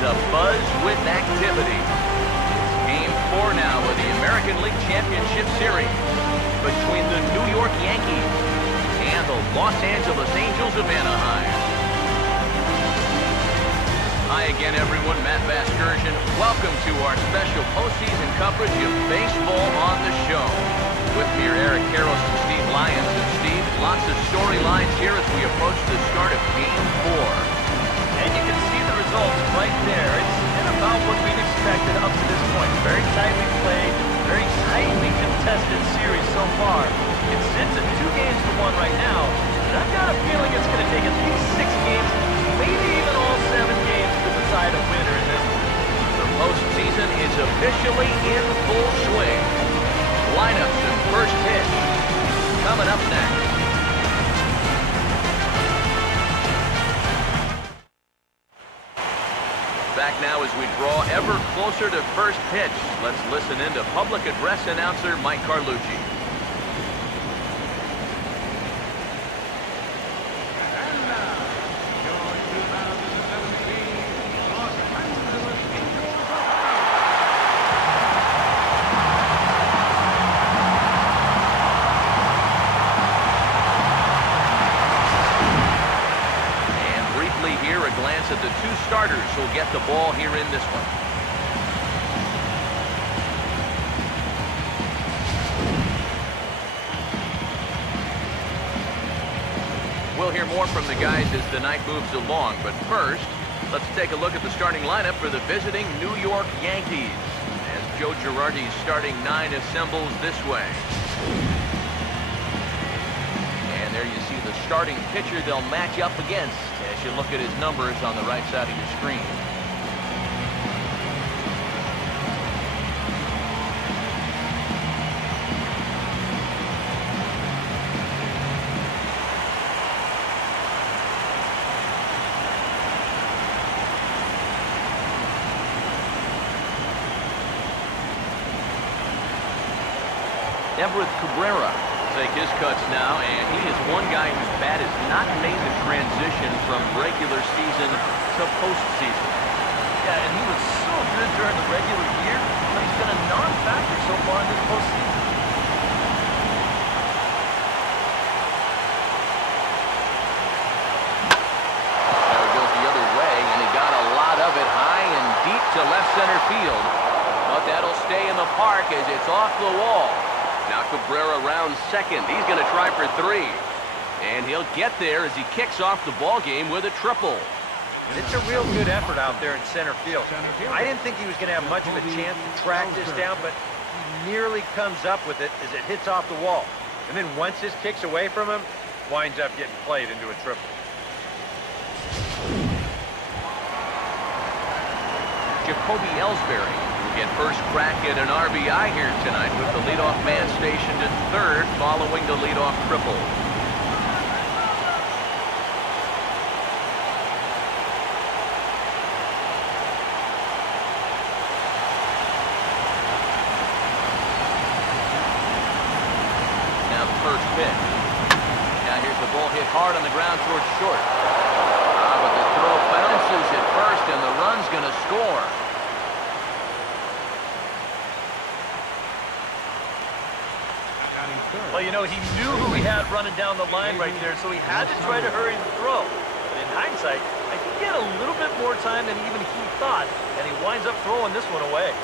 abuzz with activity. It's Game 4 now of the American League Championship Series between the New York Yankees and the Los Angeles Angels of Anaheim. Hi again, everyone. Matt Vasgersian. Welcome to our special postseason coverage of baseball on the show. With me are Eric Karros and Steve Lyons. And Steve, lots of storylines here as we approach the start of Game 4. And you can see the results right there. It's been about what we'd expected up to this point. Very tightly played, very tightly contested series so far. It sits at 2 games to 1 right now, and I've got a feeling it's going to take at least 6 games, maybe even all 7 games to decide a winner in this one. The postseason is officially in full swing. Lineups and first pitch coming up next. Back now as we draw ever closer to first pitch. Let's listen in to public address announcer Mike Carlucci. And now, your 2017 Los Angeles Angels of Here, a glance at the 2 starters who'll get the ball here in this one. We'll hear more from the guys as the night moves along, but first, let's take a look at the starting lineup for the visiting New York Yankees as Joe Girardi's starting 9 assembles this way. And there you see the starting pitcher they'll match up against as you look at his numbers on the right side of your screen. Everett Cabrera take his cuts now, and he is one guy whose bat has not made the transition from regular season to postseason. Yeah, and he was so good during the regular year, but he's been a non-factor so far in this postseason. Now he goes the other way, and he got a lot of it high and deep to left center field. But that'll stay in the park as it's off the wall. Now Cabrera rounds second. He's going to try for 3. And he'll get there as he kicks off the ball game with a triple. It's a real good effort out there in center field. I didn't think he was going to have much of a chance to track this down, but he nearly comes up with it as it hits off the wall. And then once this kicks away from him, winds up getting played into a triple. Jacoby Ellsbury get first crack at an RBI here tonight with the leadoff man stationed at third following the leadoff triple. Now the first pitch. Now here's the ball hit hard on the ground towards short. But the throw bounces at first and the run's going to score. Well, you know, he knew who he had running down the line right there, so he had to try to hurry the throw. But in hindsight, I think he had a little bit more time than even he thought, and he winds up throwing this one away.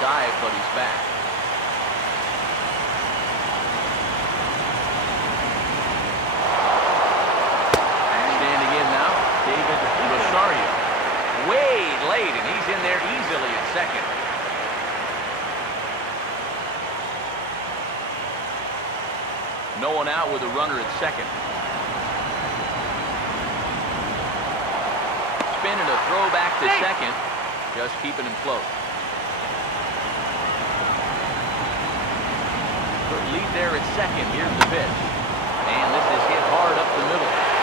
Dive, but he's back. Standing in now, David Rosario. Way late, and he's in there easily at second. No one out with a runner at second. Spin and a throw back to second. Just keeping him close. Good lead there at second. Here's the pitch. And this is hit hard up the middle.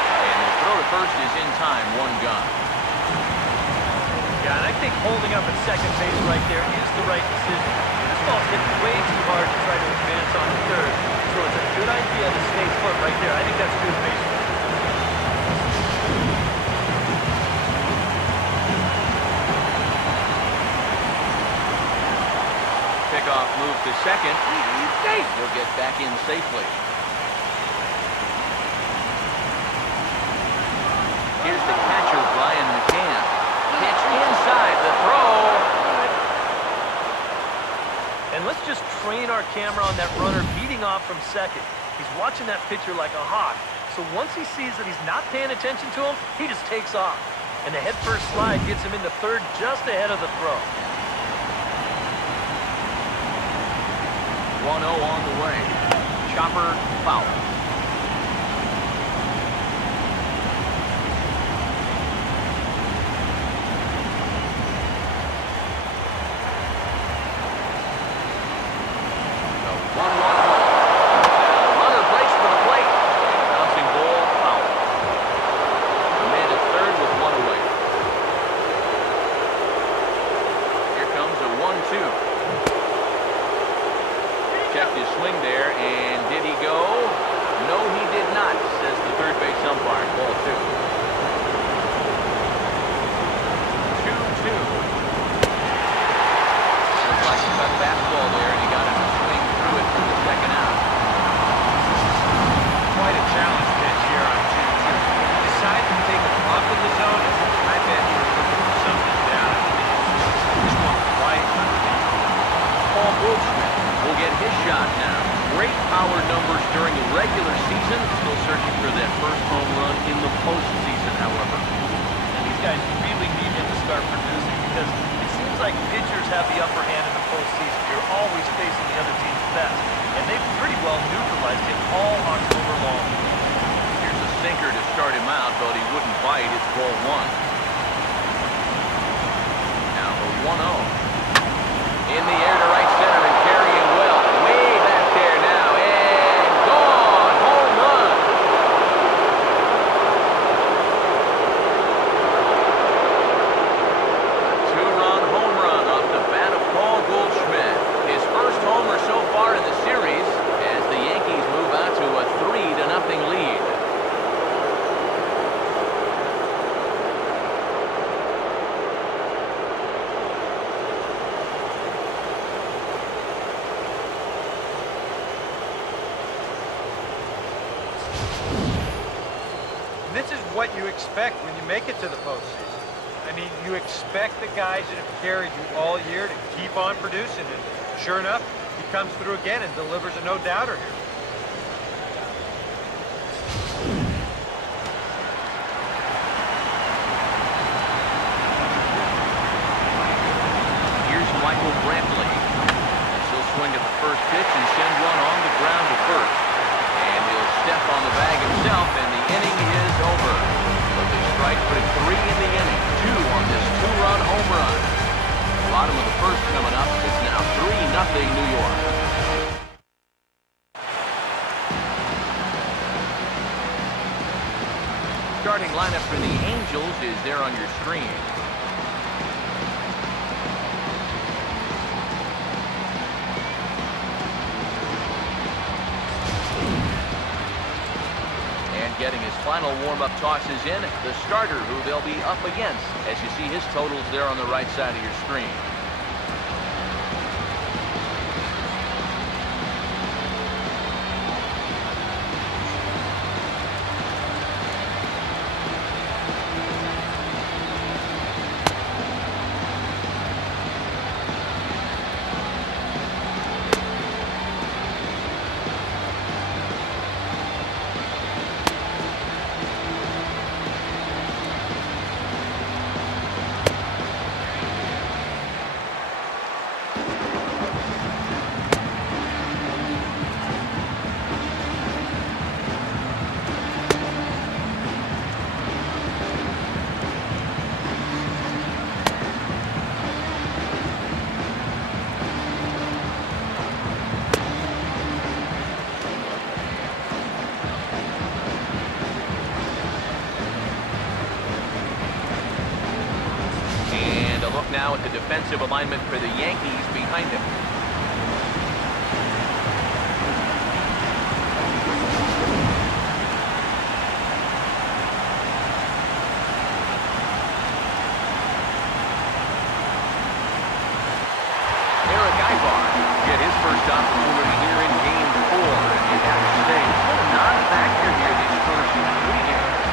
Holding up at second base right there is the right decision. This ball's hit way too hard to try to advance on to third, so it's a good idea to stay put right there. I think that's good baseball. Pickoff move to second. He'll get back in safely. Here's the catcher, Brian McCann. Pitch inside the throw. And let's just train our camera on that runner beating off from second. He's watching that pitcher like a hawk. So once he sees that he's not paying attention to him, he just takes off. And the head-first slide gets him into third just ahead of the throw. 1-0 on the way. Chopper foul. The 1-1 runner breaks for the plate. Bouncing ball foul. The man at third with one away. Here comes a 1-2. Checked his swing there, and did he go? No, he did not, says the third base umpire. Ball 2. 2-2. Looks like he got fastball there, and he got him to swing through it for the second out. Quite a challenge pitch here on 2-2. He decided to take him up in the zone. I bet he was looking for something down at the knees. This one right underneath. Paul Goldschmidt will get his shot now. Great power numbers during the regular season. Still searching for that first home run in the postseason, however. And these guys really need him to start producing because it seems like pitchers have the upper hand in the postseason. You're always facing the other team's best. And they've pretty well neutralized him all October long. Here's a sinker to start him out, but he wouldn't bite. It's ball 1. Now the 1-0. In the air to right center and carrying well. Way back there now. And gone. Home run. A 2-run home run off the bat of Paul Goldschmidt. His first homer so far in the series as the Yankees move out to a 3-0 lead. This is what you expect when you make it to the postseason. I mean, you expect the guys that have carried you all year to keep on producing, and sure enough, he comes through again and delivers a no-doubter here. Here's Michael Brantley. He'll swing at the first pitch and send one on the ground to first. And he'll step on the bag himself, and the inning is over. But they strike for 3 in the inning. 2 on this 2-run home run. Bottom of the first coming up. It's now 3-0 New York. Starting lineup for the Angels is there on your screen. Getting his final warm-up tosses in, the starter who they'll be up against, as you see his totals there on the right side of your screen. now at the defensive alignment for the Yankees behind him. Get his first opportunity here in Game 4, and you have to say, it's been a non-factor here these first 3 games.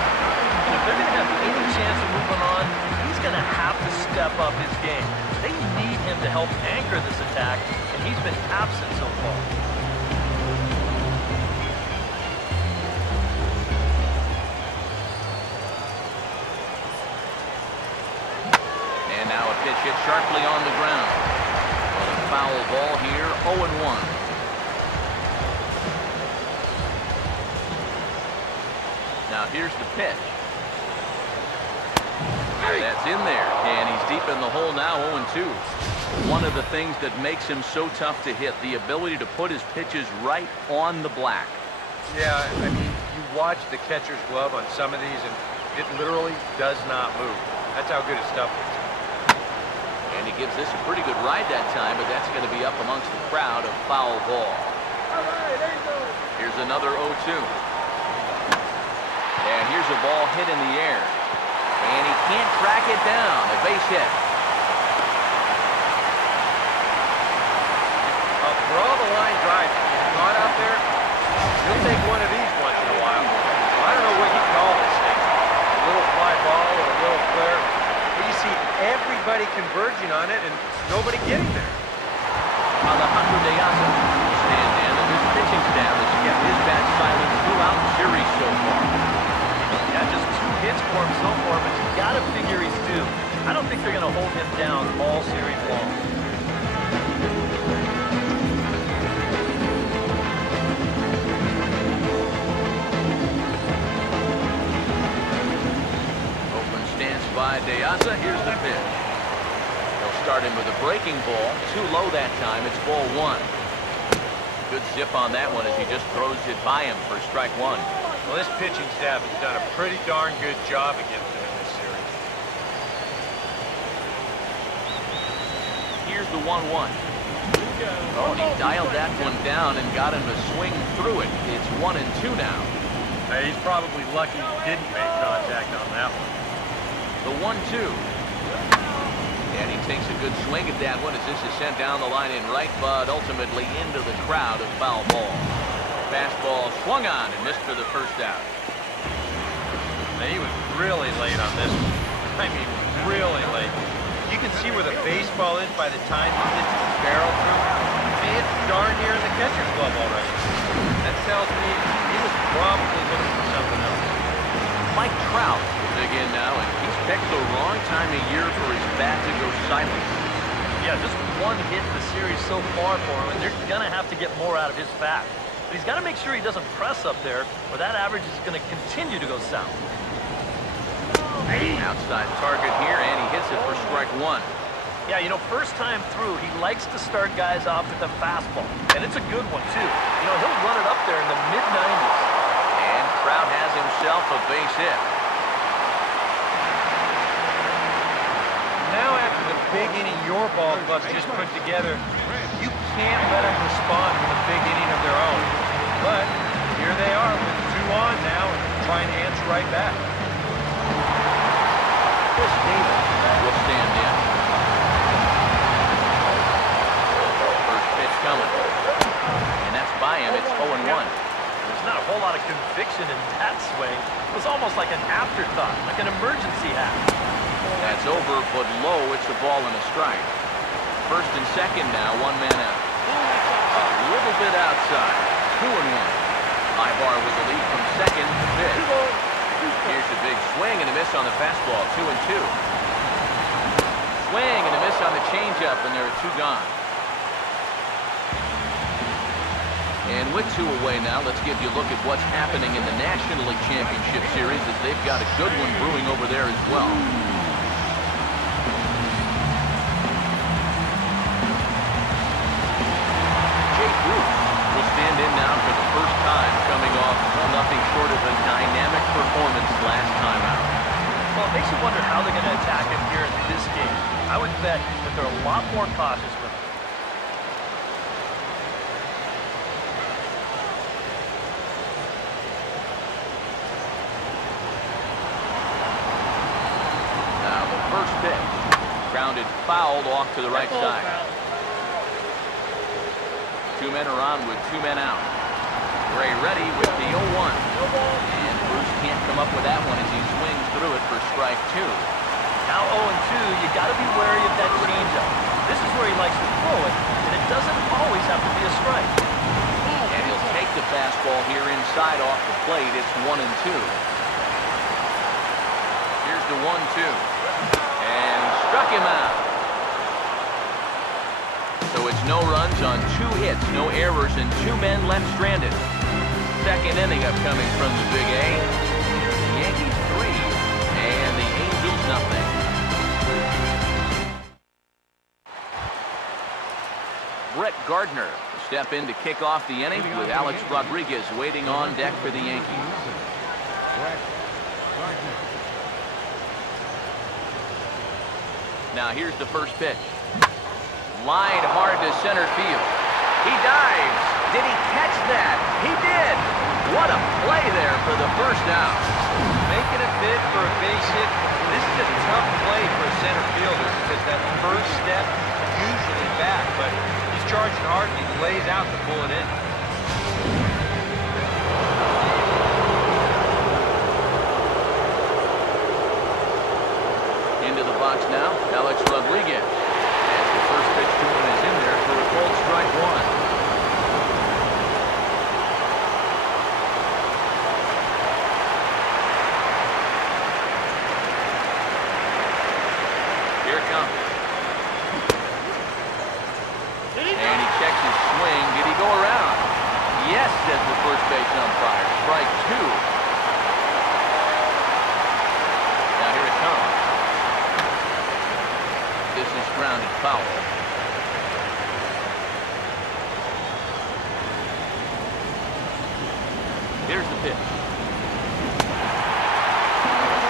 And if they're going to have any chance of moving on, he's going to have to step up his game. They need him to help anchor this attack, and he's been absent so far. And now a pitch hit sharply on the ground. Foul ball here, 0-1. Now here's the pitch. That's in there, and he's deep in the hole now, 0-2. One of the things that makes him so tough to hit, the ability to put his pitches right on the black. Yeah, I mean, you watch the catcher's glove on some of these, and it literally does not move. That's how good his stuff is. And he gives this a pretty good ride that time, but that's going to be up amongst the crowd, a foul ball. All right, there you go. Here's another 0-2. And here's a ball hit in the air. And he can't track it down. A base hit. For all the line drive caught out there, you'll take one of these once in a while. I don't know what you call this thing. A little fly ball or a little flare. But you see everybody converging on it and nobody getting there. Alejandro De Asa will stand in, and his pitching staff has kept his bat silent throughout the series so far. Yeah, just 2 hits for him so far, but you got to figure he's due. I don't think they're going to hold him down all series long. By De Asa, here's the pitch. He'll start him with a breaking ball. Too low that time. It's ball 1. Good zip on that one as he just throws it by him for strike 1. Well, this pitching staff has done a pretty darn good job against him in this series. Here's the 1-1. Oh, he dialed that one down and got him to swing through it. It's 1-2 now. Hey, he's probably lucky he didn't make contact on that one. The 1-2. And he takes a good swing at that one as this is sent down the line in right, but ultimately into the crowd, a foul ball. Fastball swung on and missed for the first out. Man, he was really late on this one. I mean, really late. You can see where the baseball is by the time he gets the barrel through. I mean, it's darn near in the catcher's glove already. That tells me he was probably looking for something else. Mike Trout will dig in now, and he's picked the wrong time of year for his bat to go silent. Yeah, just 1 hit in the series so far for him, and they're going to have to get more out of his bat. But he's got to make sure he doesn't press up there, or that average is going to continue to go south. Outside target here, and he hits it for strike 1. Yeah, you know, first time through, he likes to start guys off with a fastball. And it's a good one, too. You know, he'll run it up there in the mid-90s. And Trout has himself a base hit. Now after the big inning your ball club's just put together, you can't let them respond with a big inning of their own. But here they are with 2 on now and trying to answer right back. Chris Davis will stand in. First pitch coming. And that's by him. It's 0-1. There's not a whole lot of conviction in that swing. It was almost like an afterthought, like an emergency hack. That's over, but low. It's a ball and a strike. First and second now, 1 man out. A little bit outside. 2-1. Ibar with the lead from second to fifth. Here's a big swing and a miss on the fastball. 2-2. Swing and a miss on the changeup, and there are 2 gone. And with 2 away now, let's give you a look at what's happening in the National League Championship Series, as they've got a good one brewing over there as well. Jake Bruce will stand in now for the first time, coming off nothing short of a dynamic performance last time out. Well, Well, it makes you wonder how they're going to attack him here in this game. I would bet that they're a lot more cautious with him. Now the first pitch. Grounded, fouled off to the right side. 2 men are on with 2 men out. Gray ready with the 0-1. And Bruce can't come up with that one as he swings through it for strike 2. Now 0-2, you got to be wary of that changeup. This is where he likes to throw it, and it doesn't always have to be a strike. And he'll take the fastball here inside off the plate. It's 1-2. Here's the 1-2. And struck him out. So it's no runs on 2 hits, no errors, and 2 men left stranded. Second inning upcoming from the Big A. It's the Yankees 3 and the Angels nothing. Brett Gardner will step in to kick off the inning with Alex Rodriguez waiting on deck for the Yankees. Now here's the first pitch. Lined hard to center field. He dives. Did he catch that? He did. What a play there for the first out. Making a bid for a base hit. This is a tough play for a center fielder because that first step is usually back, but he's charging hard and he lays out to pull it in. Into the box now, Alex Rodriguez. As the first pitch to him is in there for a called strike 1. Here it comes. And he checks his swing. Did he go around? Yes, says the first base umpire. Strike 2. Now here it comes. This is grounded foul. Here's the pitch.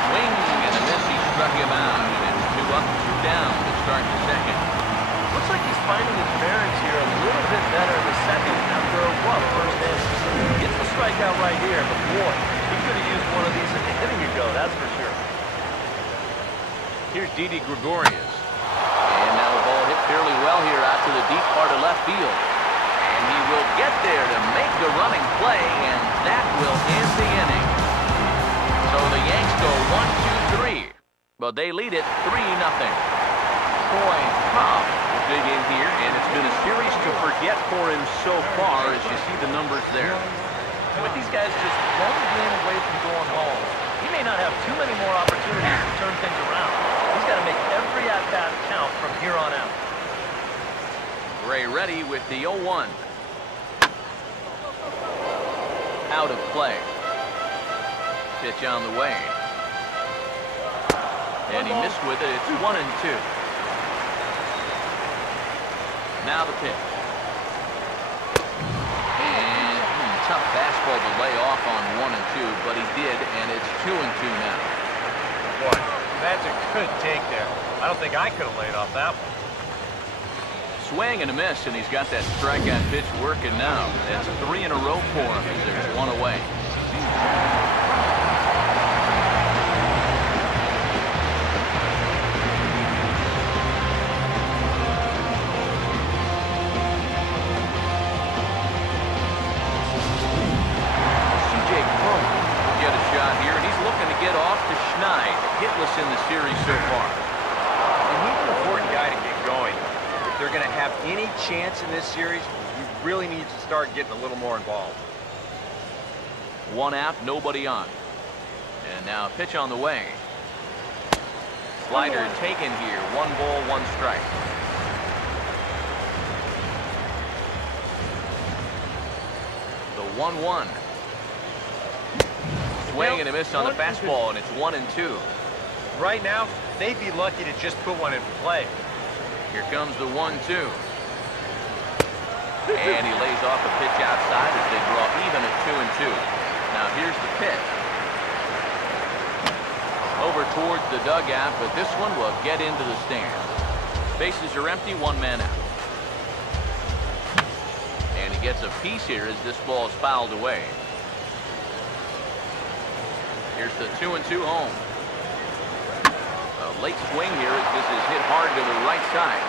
Swing and a miss. He struck him out. And it's 2 up, 2 down to start the second. Looks like he's finding his bearings here a little bit better in the second after a rough first inning. He gets the strikeout right here, but boy, he could have used one of these an inning ago, that's for sure. Here's Didi Gregorius. And now a ball hit fairly well here out to the deep part of left field. And he will get there to make the running play, and that will end the inning. So the Yanks go 1-2-3, but they lead it 3-0. Boy, Cobb will dig in here, and it's been a series to forget for him so far as you see the numbers there. And with these guys just one game away from going home, he may not have too many more opportunities to turn things around. He's got to make every at-bat count from here on out. Gray ready with the 0-1. Out of play. Pitch on the way. And he missed with it. It's 1-2. Now the pitch. And tough fastball to lay off on 1-2, but he did, and it's 2-2 now. Boy, that's a good take there. I don't think I could have laid off that one. Swing and a miss, and he's got that strikeout pitch working now. That's 3 in a row for him as there's 1 away. Get off to Schneid, hitless in the series so far. And he's an important guy to get going. If they're going to have any chance in this series, he really needs to start getting a little more involved. 1 out, nobody on. And now a pitch on the way. Slider taken here. 1 ball, 1 strike. The 1-1. Swing and a miss on the fastball, and it's 1-2. Right now, they'd be lucky to just put one in play. Here comes the 1-2. And he lays off a pitch outside as they draw even at 2-2. Now here's the pitch. Over towards the dugout, but this one will get into the stands. Bases are empty, one man out. And he gets a piece here as this ball is fouled away. Here's the 2-2 home. A late swing here as this is hit hard to the right side.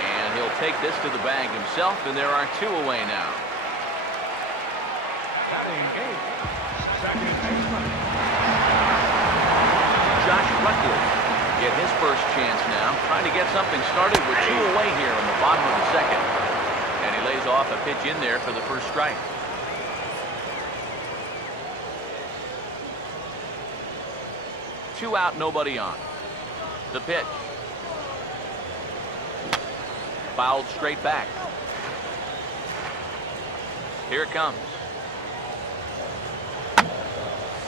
And he'll take this to the bag himself, and there are 2 away now. Batting eight, second baseman. Josh Rutledge get his first chance now, trying to get something started with 2 away here in the bottom of the second. And he lays off a pitch in there for the first strike. Two out, nobody on. The pitch. Fouled straight back. Here it comes.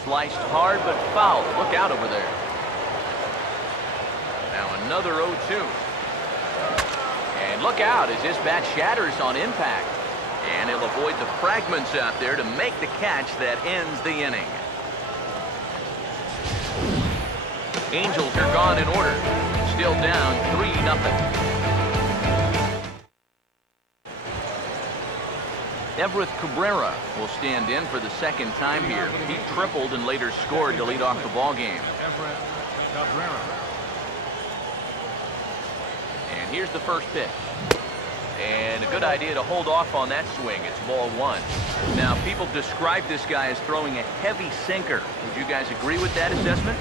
Sliced hard, but foul. Look out over there. Now another 0-2. And look out as his bat shatters on impact. And he'll avoid the fragments out there to make the catch that ends the inning. Angels are gone in order. Still down 3-0. Everett Cabrera will stand in for the second time here. He tripled and later scored to lead off the ball game. Everett Cabrera. And here's the first pitch. And a good idea to hold off on that swing. It's ball 1. Now, people describe this guy as throwing a heavy sinker. Would you guys agree with that assessment?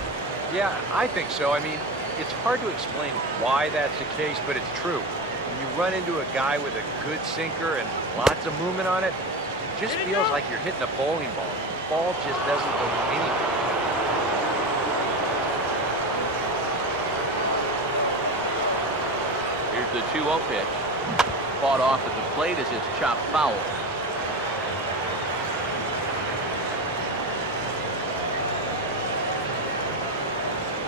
Yeah, I think so. I mean, it's hard to explain why that's the case, but it's true. When you run into a guy with a good sinker and lots of movement on it, it just feels like you're hitting a bowling ball. The ball just doesn't go anywhere. Here's the 2-0 pitch. Fought off at the plate as it's chopped foul.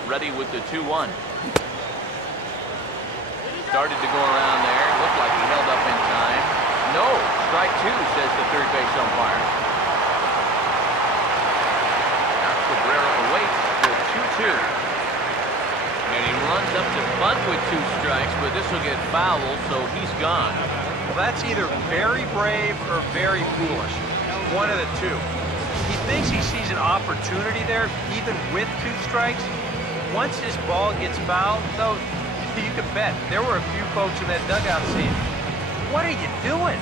Ready with the 2-1. Started to go around there. Looked like he held up in time. No, strike 2, says the third base umpire. Now Cabrera awaits the 2-2. And he runs up to bunt with 2 strikes, but this will get fouled, so he's gone. Well, that's either very brave or very foolish. One of the two. He thinks he sees an opportunity there, even with 2 strikes. Once his ball gets fouled, though, you can bet there were a few folks in that dugout saying, "What are you doing?"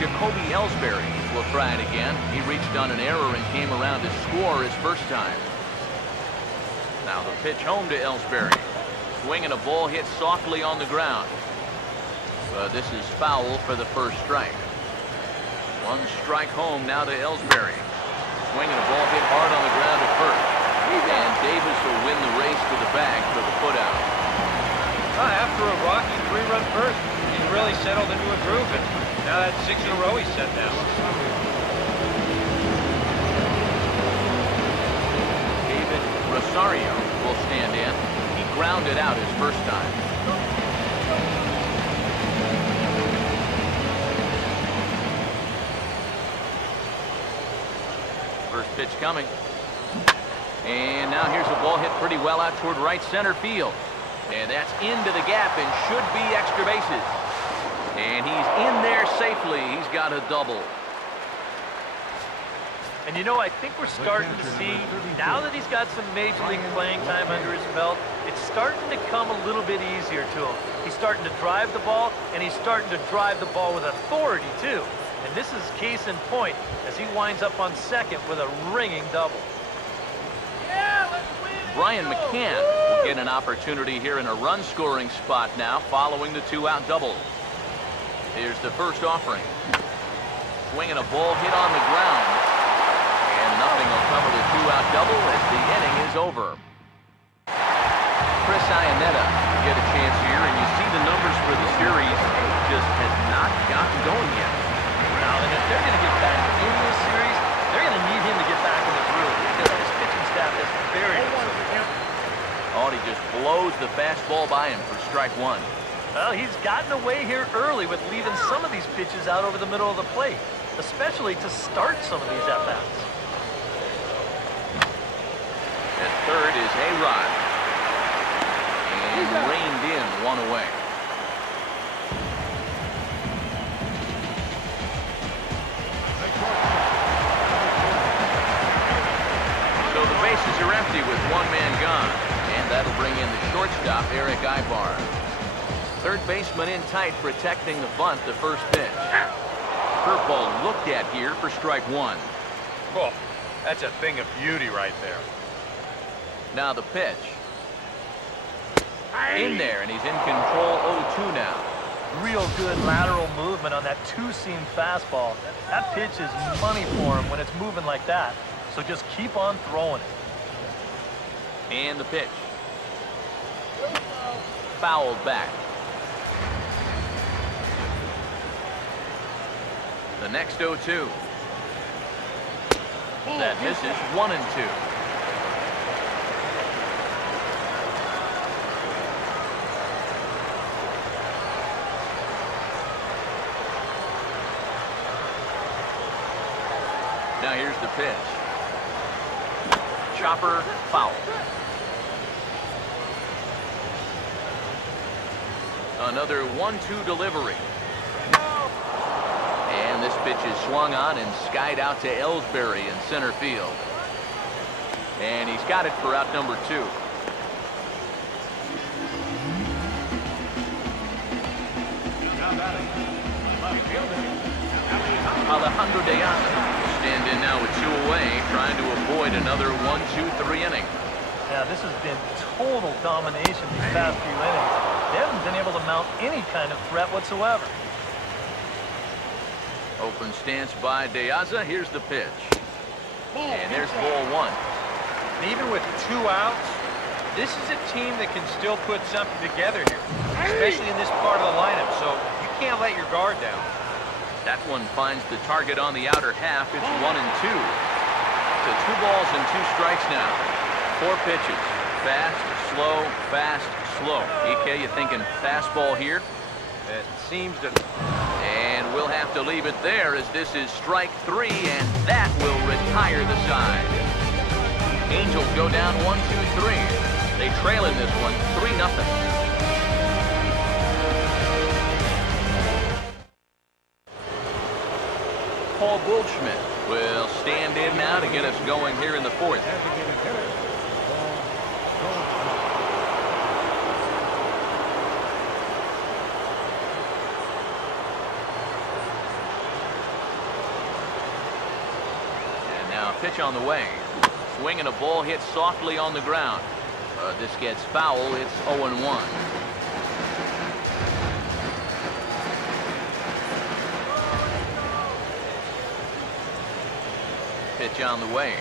Jacoby Ellsbury will try it again. He reached on an error and came around to score his first time. Now the pitch home to Ellsbury. Swing and a ball hit softly on the ground. But this is foul for the first strike. 1 strike home now to Ellsbury. Swing and a ball hit hard on the ground at first. And Davis will win the race to the bag for the putout. After a rocky 3-run first, he's really settled into a groove, and now that's 6 in a row he's set down. David Rosario will stand in. He grounded out his first time. First pitch coming. And now here's a ball hit pretty well out toward right center field. And that's into the gap and should be extra bases. And he's in there safely. He's got a double. And you know, I think we're starting to see, now that he's got some major league playing time under his belt, it's starting to come a little bit easier to him. He's starting to drive the ball, and he's starting to drive the ball with authority, too. And this is case in point as he winds up on second with a ringing double. Brian McCann will get an opportunity here in a run-scoring spot now following the 2-out double. Here's the first offering. Swinging a ball hit on the ground. And nothing will cover the 2-out double as the inning is over. Chris Iannetta get a chance here, and you see the numbers for the series just has not gotten going yet. Now, and if they're going to get back in this series, they're going to need him to get back in the groove because this pitching staff is very good. Oh, and he just blows the fastball by him for strike 1. Well, he's gotten away here early with leaving some of these pitches out over the middle of the plate, especially to start some of these at-bats. At third, A-Rod. And reined in one away. So the bases are empty with one man gone. And that'll bring in the shortstop, Eric Ibar. Third baseman in tight, protecting the bunt, the first pitch. Curveball looked at here for strike one. Oh, that's a thing of beauty right there. Now the pitch. In there, and he's in control 0-2 now. Real good lateral movement on that two-seam fastball. That pitch is money for him when it's moving like that. So just keep on throwing it. And the pitch. Fouled back. The next 0-2. That misses 1-2. Now here's the pitch. Chopper foul. Another 1-2 delivery. And this pitch is swung on and skied out to Ellsbury in center field. And he's got it for out number 2. Now batting. Left fielder. Alejandro De Asa stand in now with 2 away, trying to avoid another 1-2-3 inning. Yeah, this has been total domination these past few innings. They haven't been able to mount any kind of threat whatsoever. Open stance by De Asa. Here's the pitch. And there's ball 1. And even with 2 outs, this is a team that can still put something together here, especially in this part of the lineup. So you can't let your guard down. That one finds the target on the outer half. It's 1-2. So 2 balls and 2 strikes now. 4 pitches. Fast, slow, fast, slow. EK, you thinking fastball here? It seems to... And we'll have to leave it there as this is strike 3, and that will retire the side. Angels go down 1-2-3. They trail in this one 3-0. Paul Goldschmidt will stand in now to get us going here in the 4th. Designated hitter. Goldschmidt. And now a pitch on the way. Swing and a ball hit softly on the ground. This gets foul. It's 0-1. Pitch on the way.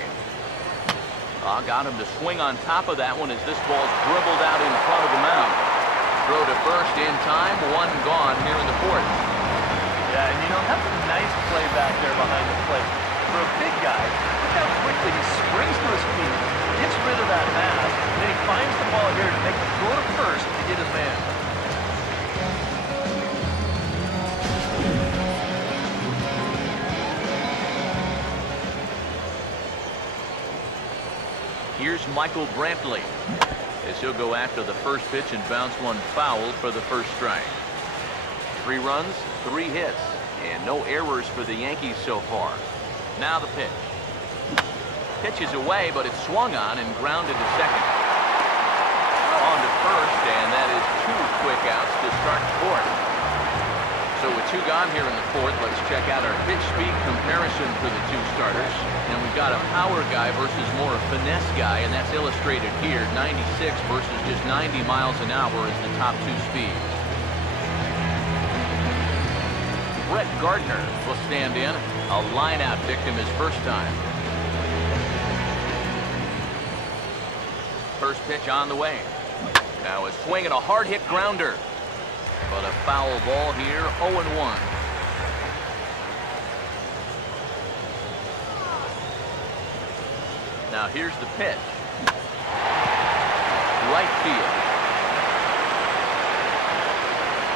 Got him to swing on top of that one as this ball's dribbled out in front of the mound. Throw to first in time. 1 gone here in the 4th. Yeah, and you know, that's a nice play back there behind the plate. For a big guy, look how quickly he springs to his feet, gets rid of that mass, and then he finds the ball here to make the throw to first to get his man. Here's Michael Brantley as he'll go after the first pitch and bounce one foul for the first strike. 3 runs, 3 hits, and no errors for the Yankees so far. Now the pitch. Pitch is away, but it's swung on and grounded to second. On to first, and that is 2 quick outs to start the 4th. So with 2 gone here in the 4th, let's check out our pitch speed comparison for the 2 starters. And we've got a power guy versus more a finesse guy, and that's illustrated here. 96 versus just 90 miles an hour is the top 2 speeds. Brett Gardner will stand in. A line-out victim his first time. First pitch on the way. Now a swing and a hard-hit grounder. But a foul ball here, 0-1. Now here's the pitch. Right field.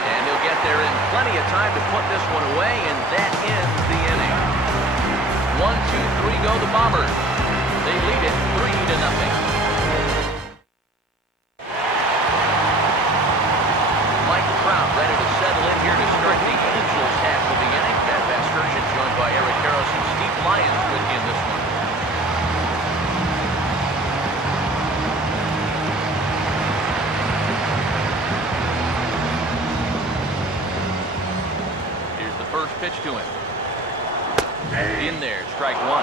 And he'll get there in plenty of time to put this one away, and that ends the inning. 1, 2, 3 go the Bombers. They lead it 3-0. first pitch to him. In there, strike one.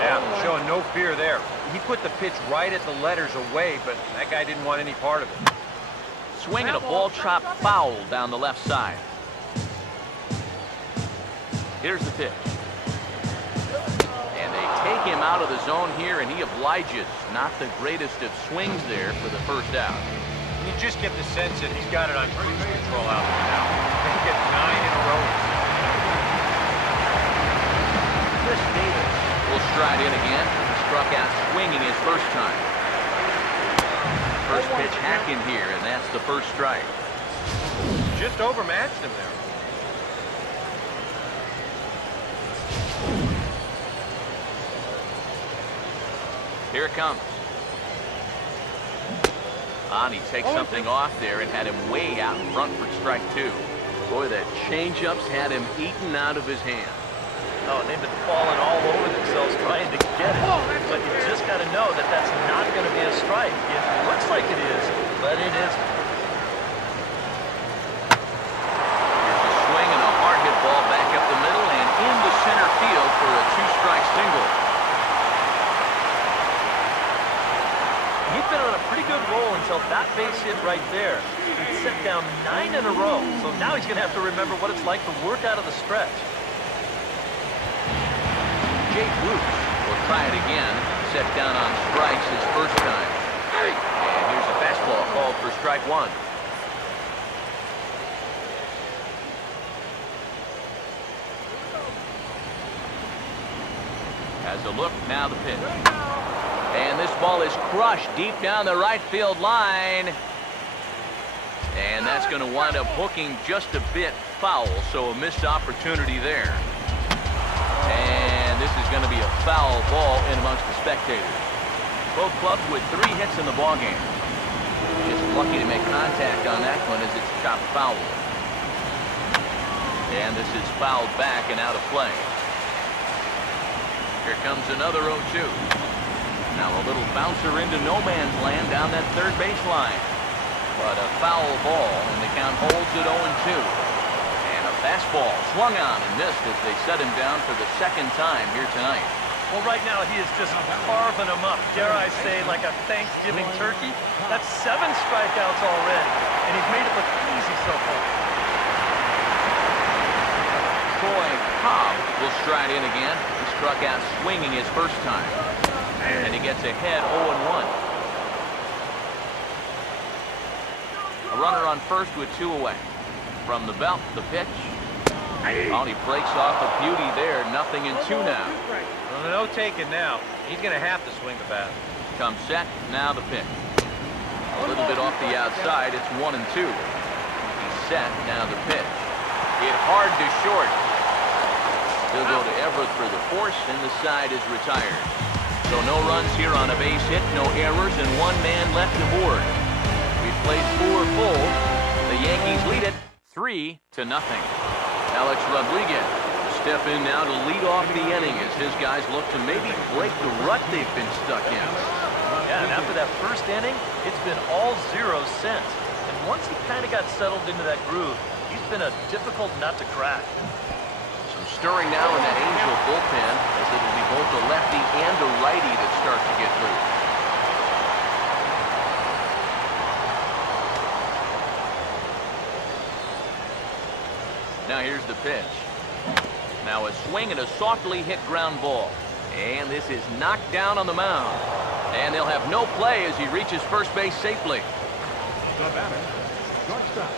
Yeah, showing no fear there. He put the pitch right at the letters away, but that guy didn't want any part of it. Swinging a ball chopped foul down the left side. Here's the pitch. And they take him out of the zone here, and he obliges. Not the greatest of swings there for the first out. You just get the sense that he's got it on cruise control out there now. They get 9 in a row. Chris Davis will stride in again. Struck out swinging his first time. First pitch hacking here, and that's the first strike. Just overmatched him there. Here it comes. He takes something off there and had him way out in front for strike two. Boy, that changeup's had him eaten out of his hand. Oh, and they've been falling all over themselves trying to get it. But you just got to know that that's not going to be a strike. It looks like it is, but it isn't. Here's a swing and a hard hit ball back up the middle and into center field for a two-strike single. He's been on a pretty good roll until that base hit right there. He set down 9 in a row, so now he's going to have to remember what it's like to work out of the stretch. Jake Bruce will try it again. Set down on strikes his first time. And here's a fastball called for strike one. Has a look, now the pitch. And this ball is crushed deep down the right field line. And that's going to wind up hooking just a bit foul, so a missed opportunity there. And this is going to be a foul ball in amongst the spectators. Both clubs with 3 hits in the ballgame. Just lucky to make contact on that one as it's chopped foul. And this is fouled back and out of play. Here comes another 0-2. Now a little bouncer into no man's land down that third baseline. But a foul ball, and the count holds at 0-2. And a fastball swung on and missed as they set him down for the second time here tonight. Well, right now he is just carving them up, dare I say, like a Thanksgiving turkey. That's 7 strikeouts already, and he's made it look easy so far. Troy Cobb will stride in again. He struck out swinging his first time. And he gets ahead 0-1. A runner on first with 2 away. From the belt, the pitch. Oh, he breaks off a beauty there. 0-2 now. Well, no taking now. He's going to have to swing the bat. Comes set, now the pitch. A little bit off the outside, it's 1-2. He's set, now the pitch. Hit hard to short. He'll go to Everett for the force, and the side is retired. So no runs here on a base hit, no errors, and 1 man left aboard. We've played 4 full. The Yankees lead it 3-0. Alex Rodriguez step in now to lead off the inning as his guys look to maybe break the rut they've been stuck in. Yeah, and after that first inning, it's been all zeros since. And once he kind of got settled into that groove, he's been a difficult nut to crack. Some stirring now in that Angel bullpen as it'll be both a lefty and a righty that start to get loose. Now here's the pitch. Now a swing and a softly hit ground ball. And this is knocked down on the mound. And they'll have no play as he reaches first base safely. The batter, shortstop,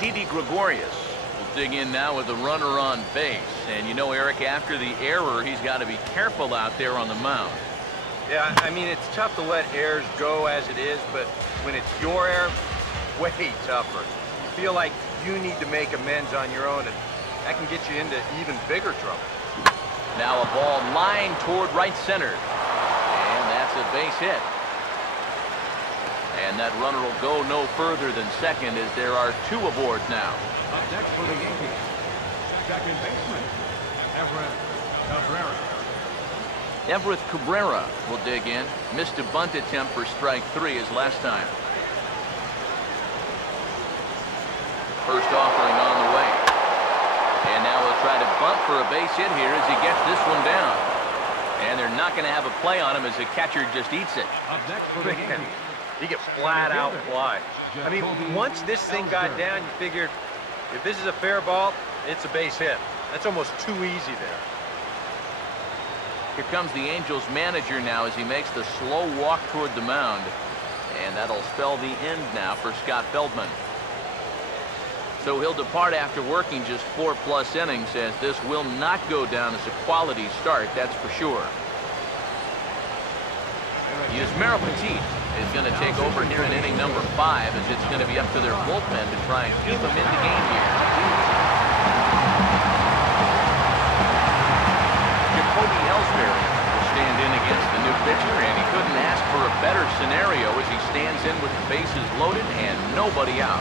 Didi Gregorius will dig in now with a runner on base. And you know, Eric, after the error, he's got to be careful out there on the mound. Yeah, I mean, it's tough to let errors go as it is, but when it's your error, way tougher. You feel like you need to make amends on your own, and that can get you into even bigger trouble. Now a ball lined toward right center. And that's a base hit. And that runner will go no further than second as there are 2 aboard now. Up next for the Yankees, second baseman, Everett Cabrera. Everett Cabrera will dig in. Missed a bunt attempt for strike 3 his last time. First offering on the way. for a base hit here as he gets this one down. And they're not going to have a play on him as the catcher just eats it. Up next for the Yankees. He gets flat out fly. I mean, once this thing got down, you figured if this is a fair ball, it's a base hit. That's almost too easy there. Here comes the Angels manager now as he makes the slow walk toward the mound. And that'll spell the end now for Scott Feldman. So he'll depart after working just 4+ innings, as this will not go down as a quality start, that's for sure. Yusmeiro Petit is going to take over here in inning number 5, as it's going to be up to their bullpen to try and keep them in the game here. Jacoby Ellsbury will stand in against the new pitcher, and he couldn't ask for a better scenario as he stands in with the bases loaded and nobody out.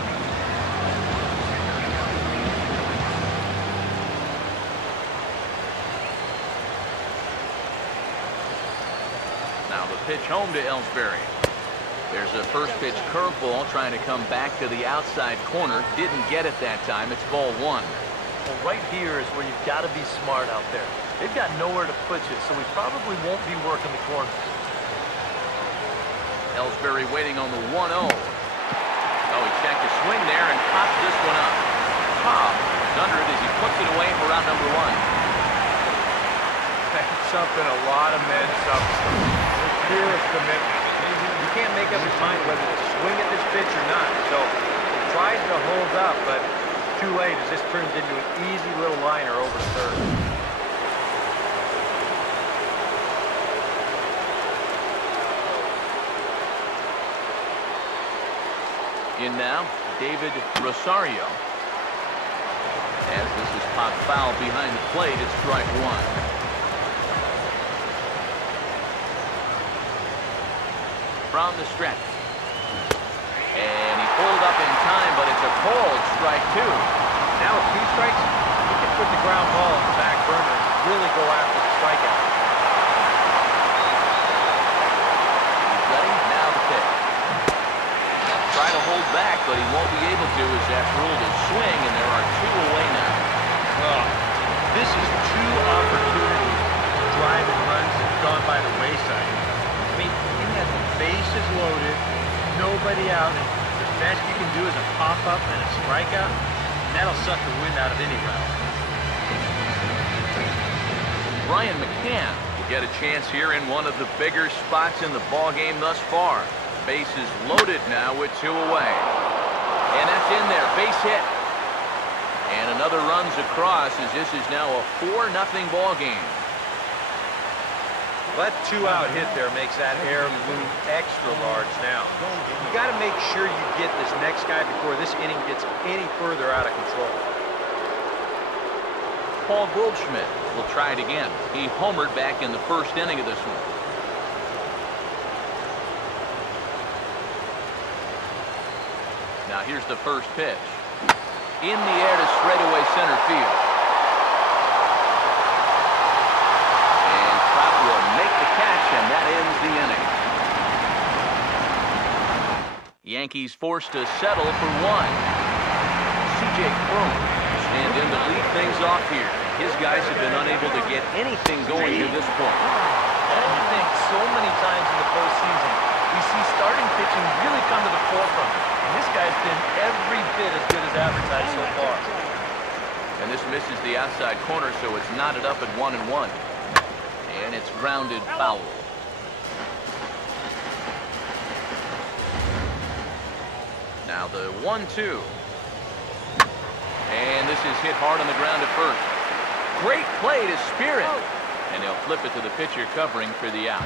Now the pitch home to Ellsbury. There's a first pitch curveball trying to come back to the outside corner. Didn't get it that time. It's ball 1. Well, right here is where you've got to be smart out there. They've got nowhere to put you, so we probably won't be working the corners. Ellsbury waiting on the 1-0. Oh, he checked his swing there and pops this one up. Pop is under it as he puts it away for out number 1. That's something a lot of men suffer. The purest commitment. You can't make up your mind whether to swing at this pitch or not. So he tries to hold up, but too late as this turns into an easy little liner over to third. In now, David Rosario. As this is popped foul behind the plate, it's strike 1. From the stretch. And he pulled up in time, but it's a cold strike 2. Now with 2 strikes, he can put the ground ball on the back burner and really go after the strikeout. He's ready. Now the pitch. Try to hold back, but he won't be able to as that's ruled a swing, and there are 2 away now. Oh, this is 2 opportunities to drive and runs that have gone by the wayside. I mean, he has the bases loaded, nobody out, and the best you can do is a pop-up and a strikeout, and that'll suck the wind out of any round. Brian McCann will get a chance here in one of the bigger spots in the ballgame thus far. Bases loaded now with 2 away. And that's in there, base hit. And another runs across as this is now a 4-0 ball game. That 2-out hit there makes that air loom extra large now. You got to make sure you get this next guy before this inning gets any further out of control. Paul Goldschmidt will try it again. He homered back in the first inning of this one. Now here's the first pitch. In the air to straightaway center field. And Trout will make the catch, and that ends the inning. Yankees forced to settle for 1. C.J. Cron will stand in to lead things off here. His guys have been unable to get anything going to this point. And you think so many times in the postseason, we see starting pitching really come to the forefront. And this guy's been every bit as good as advertised so far. And this misses the outside corner, so it's knotted up at 1-1. And it's grounded foul. Now the 1-2. And this is hit hard on the ground at first. Great play to spear it. And they'll flip it to the pitcher covering for the out.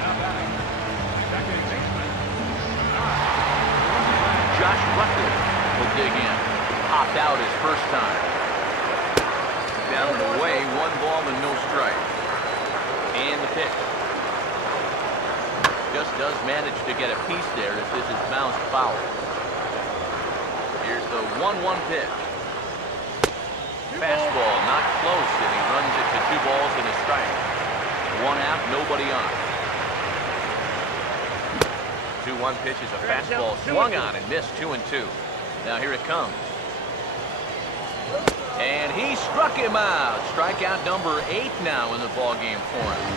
Now batting, second baseman. Josh Rucker will dig in. Popped out his first time. Down and away, 1 ball and no strike. And the pitch. Just does manage to get a piece there as this is bounced foul. Here's the 1-1 pitch. Fastball not close, and he runs it to 2 balls and a strike. 1 out, nobody on. 2-1 pitch is a fastball swung on and missed 2-2. Now here it comes. And he struck him out. Strikeout number 8 now in the ballgame for him.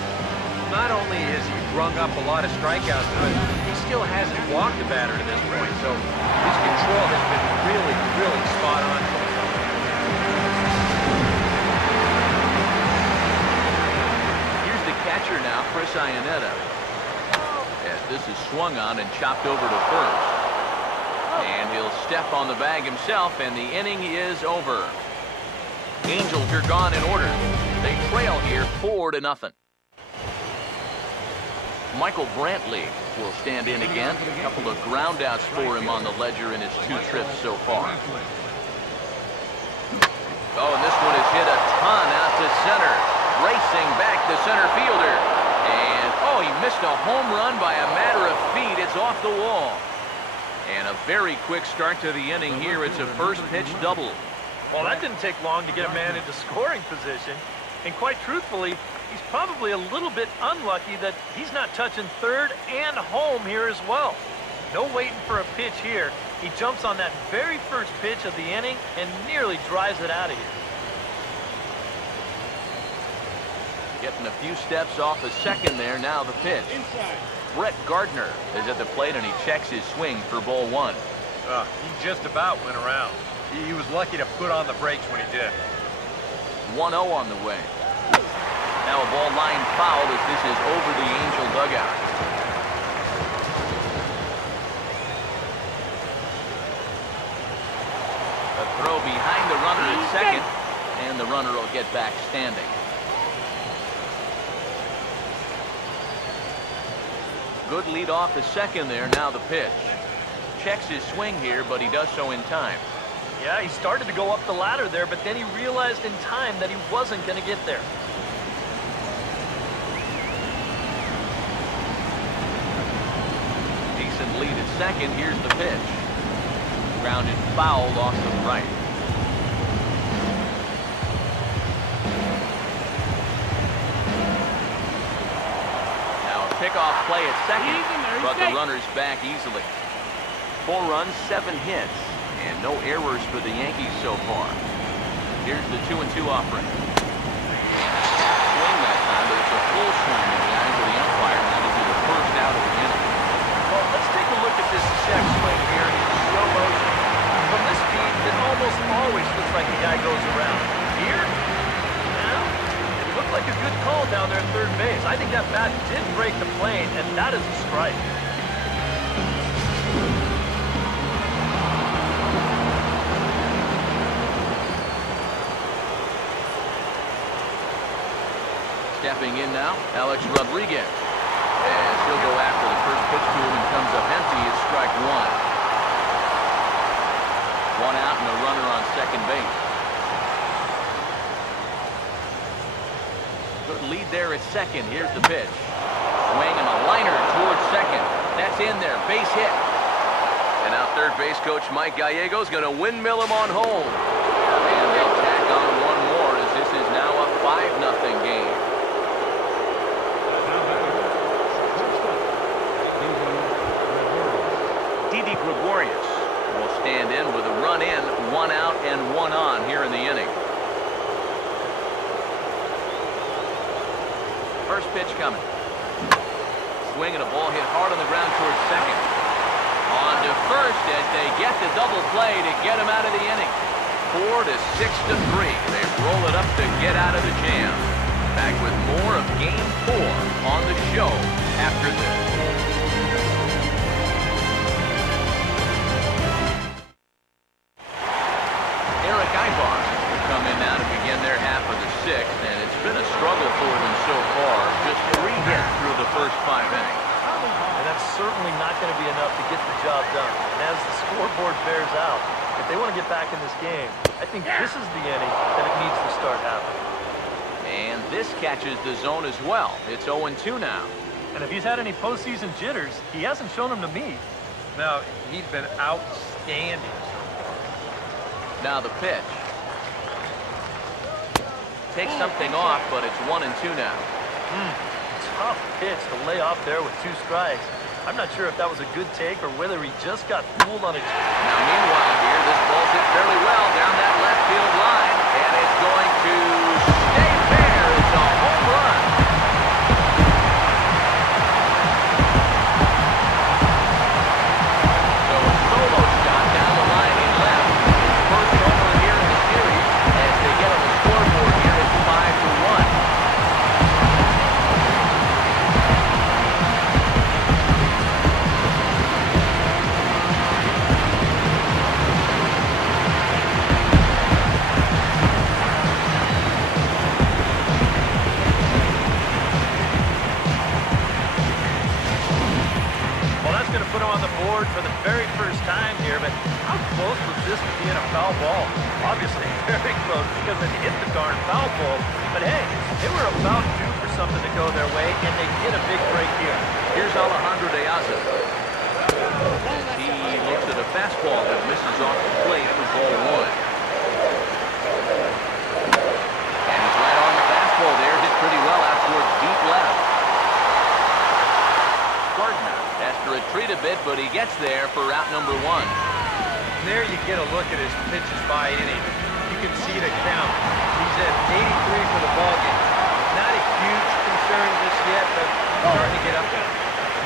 Not only has he rung up a lot of strikeouts, but he still hasn't walked a batter to this point. So his control has been really, really spot on so far. Here's the catcher now, Chris Iannetta. As this is swung on and chopped over to first. And he'll step on the bag himself, and the inning is over. Angels are gone in order. They trail here 4-0. Michael Brantley will stand in again. A couple of groundouts for him on the ledger in his 2 trips so far. Oh, and this one is hit a ton out to center. Racing back the center fielder. And, oh, he missed a home run by a matter of feet. It's off the wall. And a very quick start to the inning here. It's a first pitch double. Well, that didn't take long to get a man into scoring position. And quite truthfully, he's probably a little bit unlucky that he's not touching third and home here as well. No waiting for a pitch here. He jumps on that very first pitch of the inning and nearly drives it out of here. Getting a few steps off a second there. Now the pitch. Brett Gardner is at the plate, and he checks his swing for ball 1. He just about went around. He was lucky to put on the brakes when he did. 1-0 on the way. Now a ball line foul as this is over the Angel dugout. A throw behind the runner at second, and the runner will get back standing. Good lead off the second there. Now the pitch. Checks his swing here, but he does so in time. Yeah, he started to go up the ladder there, but then he realized in time that he wasn't going to get there. Decent lead at second. Here's the pitch. Grounded foul off the right. Now a pickoff play at second, but the runner's back easily. 4 runs, 7 hits. And no errors for the Yankees so far. Here's the 2-2 offering. Swing that time, but it's a full swing in the eyes of the umpire. That'll be the first out of the inning. Well, let's take a look at this check swing here in slow motion. From this speed, it almost always looks like the guy goes around. Here, now, it looked like a good call down there at third base. I think that bat did break the plane, and that is a strike. Stepping in now, Alex Rodriguez. As he'll go after the first pitch to him and comes up empty. It's strike 1. 1 out and a runner on second base. Good lead there at second. Here's the pitch. Swing and a liner towards second. That's in there. Base hit. And now third base coach Mike Gallego's going to windmill him on home. And they'll tack on 1 more as this is now a 5-0 game. Gregorius will stand in with a run in, 1 out and 1 on here in the inning. First pitch coming. Swing and a ball hit hard on the ground towards second. On to first as they get the double play to get him out of the inning. 4 to 6 to 3. They roll it up to get out of the jam. Back with more of Game 4 on the show after this. Come in now to begin their half of the 6th, and it's been a struggle for them so far. Just 3 hits through the first 5 innings. And that's certainly not going to be enough to get the job done. And as the scoreboard bears out, if they want to get back in this game, I think this is the inning that it needs to start happening. And this catches the zone as well. It's 0-2 now. And if he's had any postseason jitters, he hasn't shown them to me. No, he's been outstanding. Now the pitch. Takes something off, but it's 1-2 now. Tough pitch to lay off there with 2 strikes. I'm not sure if that was a good take or whether he just got fooled on a... Now, meanwhile here, this ball's hit fairly well down that left field line, and it's going to stay fair. It's a home run. So a solo shot down the line in left. First homer here in the series as they get on the scoreboard here. It's 5-1. Put him on the board for the very first time here, but how close was this to being a foul ball? Obviously very close because it hit the darn foul pole, but hey, they were about due for something to go their way, and they get a big break here. Here's Alejandro de Asa. He looks at a fastball that misses off the plate for ball one. And he's right on the fastball there, hit pretty well out towards deep left. Gardner has to retreat a bit, but he gets there for route number one. There you get a look at his pitches by inning. You can see the count. He's at 83 for the ballgame. Not a huge concern just yet, but starting to get up there.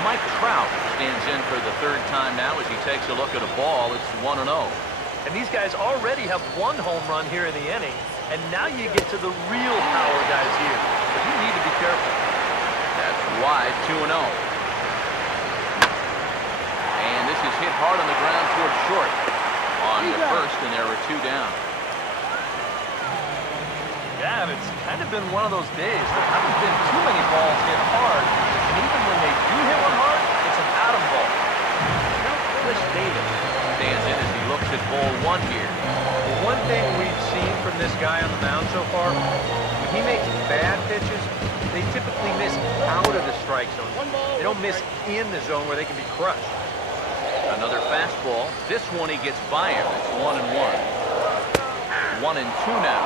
Mike Trout stands in for the third time now as he takes a look at a ball. It's 1-0. And these guys already have one home run here in the inning, and now you get to the real power guys here. But you need to be careful. That's wide, 2-0. And this is hit hard on the ground towards short. On the first, and there were two down. Yeah, it's kind of been one of those days. There haven't been too many balls hit hard, and even when they do hit one hard, it's an atom ball. Chris Davis stands in as he looks at ball one here. One thing we've seen from this guy on the mound so far, when he makes bad pitches, they typically miss out of the strike zone. They don't miss in the zone where they can be crushed. Another fastball. This one he gets by him. It's 1-1. 1-2 now.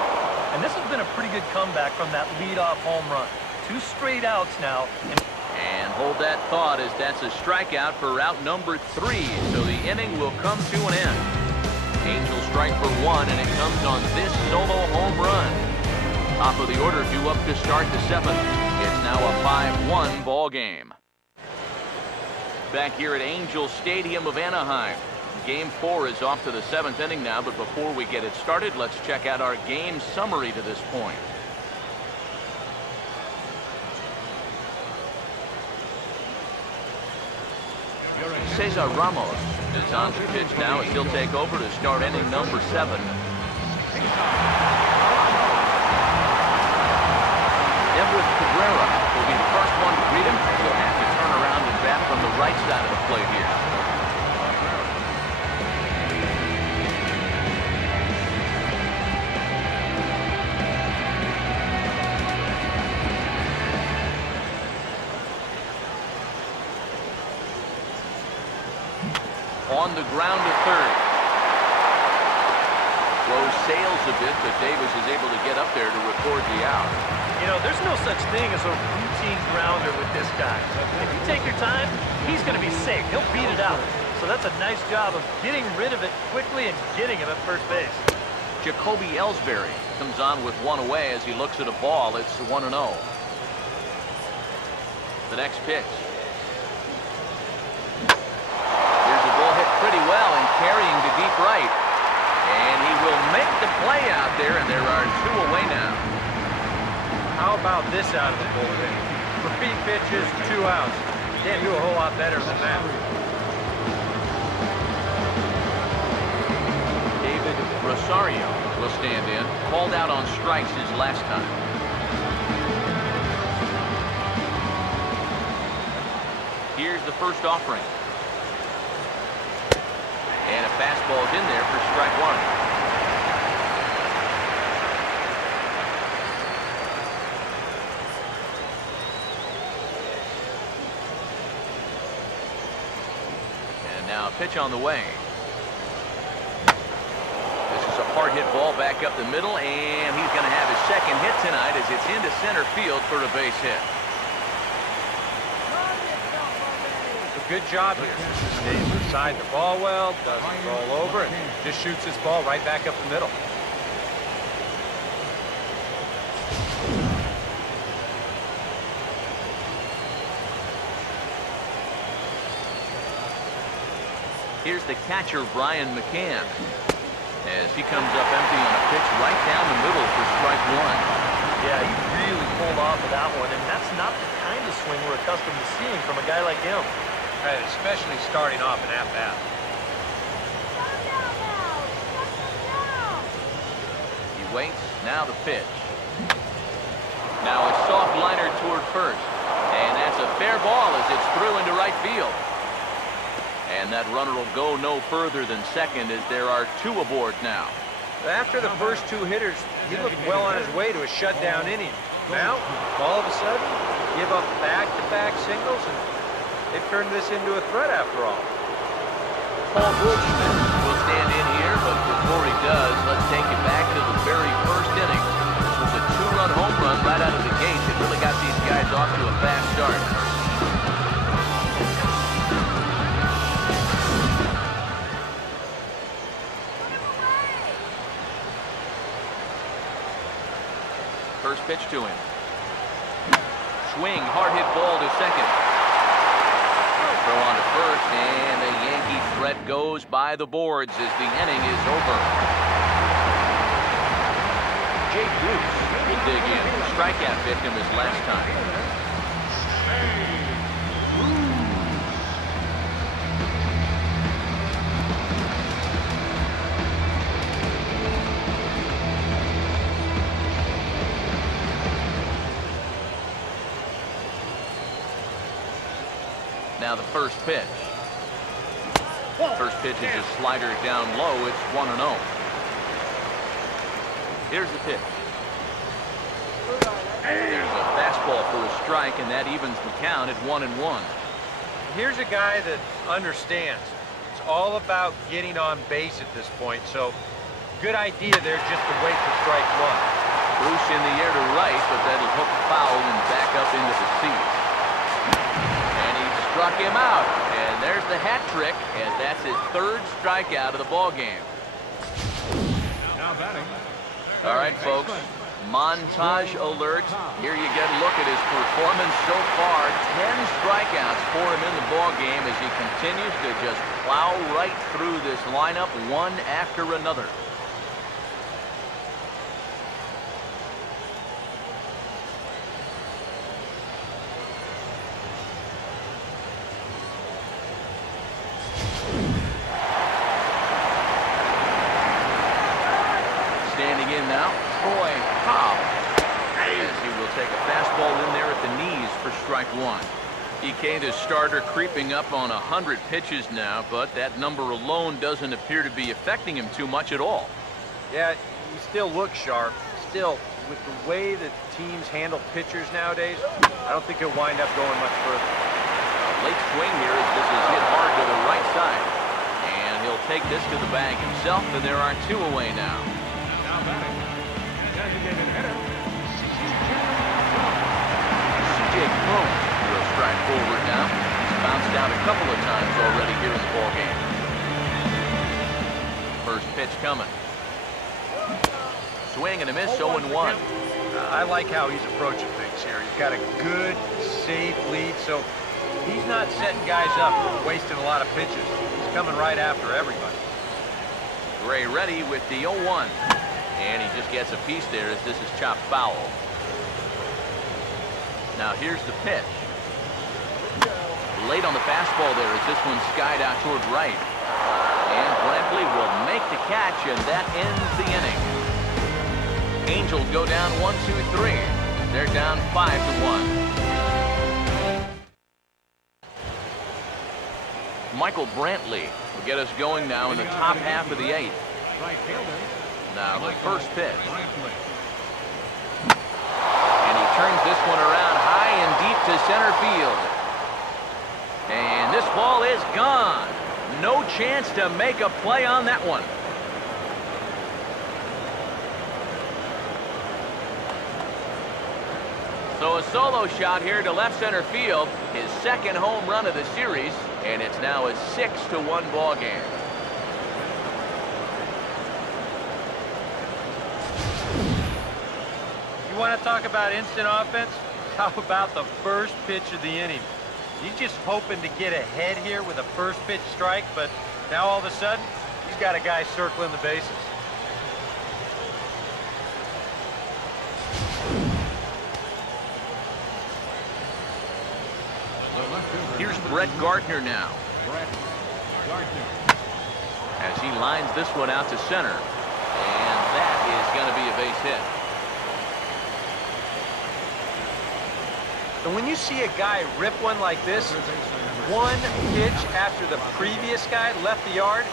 And this has been a pretty good comeback from that leadoff home run. 2 straight outs now. And hold that thought as that's a strikeout for route number 3. So the inning will come to an end. Angels strike for 1, and it comes on this solo home run. Top of the order due up to start the 7th. It's now a 5-1 ball game. Back here at Angels Stadium of Anaheim. Game 4 is off to the 7th inning now, but before we get it started, let's check out our game summary to this point. Cesar Ramos is on the pitch now as he'll take over to start inning number 7. Everett Cabrera will be the first one to greet him. He'll have to turn around and bat from the right side of the plate here. On the ground to third. Throw sails a bit, but Davis is able to get up there to record the out. You know, there's no such thing as a routine grounder with this guy. If you take your time, he's going to be safe. He'll beat it out. So that's a nice job of getting rid of it quickly and getting him at first base. Jacoby Ellsbury comes on with one away as he looks at a ball. It's 1-0. The next pitch. Here's a ball hit pretty well and carrying to deep right. And he will make the play out there, and there are 2 away now. How about this out of the bullpen? 3 pitches, 2 outs. You can't do a whole lot better than that. David Rosario will stand in. Called out on strikes his last time. Here's the first offering. And a fastball's in there for strike 1. Now a pitch on the way. This is a hard hit ball back up the middle, and he's going to have his second hit tonight as it's into center field for a base hit. The good job here. Stays beside the ball well, doesn't roll over, and just shoots his ball right back up the middle. Here's the catcher, Brian McCann, as he comes up empty on a pitch right down the middle for strike one. Yeah, he really pulled off of that one, and that's not the kind of swing we're accustomed to seeing from a guy like him. Right, especially starting off an at-bat. He waits, now the pitch. Now a soft liner toward first, and that's a fair ball as it's through into right field. And that runner will go no further than second as there are two aboard now. After the first two hitters, he looked well on his way to a shutdown inning. Now, all of a sudden, give up back-to-back singles, and they've turned this into a threat after all. Paul Goldschmidt will stand in here, but before he does, let's take it back to the very first inning. This was a two-run home run right out of the gate. It really got these guys off to a fast start. First pitch to him. Swing, hard hit ball to second. Throw on to first, and the Yankee threat goes by the boards as the inning is over. Jay Bruce will dig in. The strikeout victim his last time. Now the first pitch. First pitch is a slider down low. It's 1-0. Here's the pitch. There's a fastball for a strike, and that evens the count at 1-1. Here's a guy that understands. It's all about getting on base at this point, so good idea there just to wait for strike one. Bruce in the air to right, but that'll hook foul and back up into the seats. Struck him out, and there's the hat trick, and that's his third strikeout of the ball game. Now batting. All right, folks, montage alert. Here you get a look at his performance so far. 10 strikeouts for him in the ball game as he continues to just plow right through this lineup one after another. Standing in now, Troy Cobb, as he will take a fastball in there at the knees for strike one. EK, the starter, creeping up on 100 pitches now, but that number alone doesn't appear to be affecting him too much at all. Yeah, he still looks sharp. Still, with the way that teams handle pitchers nowadays, I don't think he'll wind up going much further. Late swing here as this is hit hard to the right side. And he'll take this to the bag himself, and there are two away now. Now batting. Designated hitter. C.J. Cron will strike forward now. He's bounced out a couple of times already here in the ballgame. First pitch coming. Swing and a miss, 0-1. I like how he's approaching things here. He's got a good, safe lead, so he's not setting guys up for wasting a lot of pitches. He's coming right after everybody. Gray ready with the 0-1. And he just gets a piece there as this is chopped foul. Now here's the pitch. Late on the fastball there as this one skied out toward right. And Brantley will make the catch, and that ends the inning. Angels go down 1-2-3. They're down 5-1. Michael Brantley will get us going now in the top half of the eighth. Right fielder. Now the first pitch. And he turns this one around high and deep to center field. And this ball is gone. No chance to make a play on that one. So a solo shot here to left center field, his second home run of the series, and it's now a 6-1 ball game. You want to talk about instant offense? How about the first pitch of the inning? He's just hoping to get ahead here with a first pitch strike, but now all of a sudden, he's got a guy circling the bases. Here's Brett Gardner now. Brett Gardner. As he lines this one out to center. And that is going to be a base hit. And when you see a guy rip one like this, one pitch after the previous guy left the yard,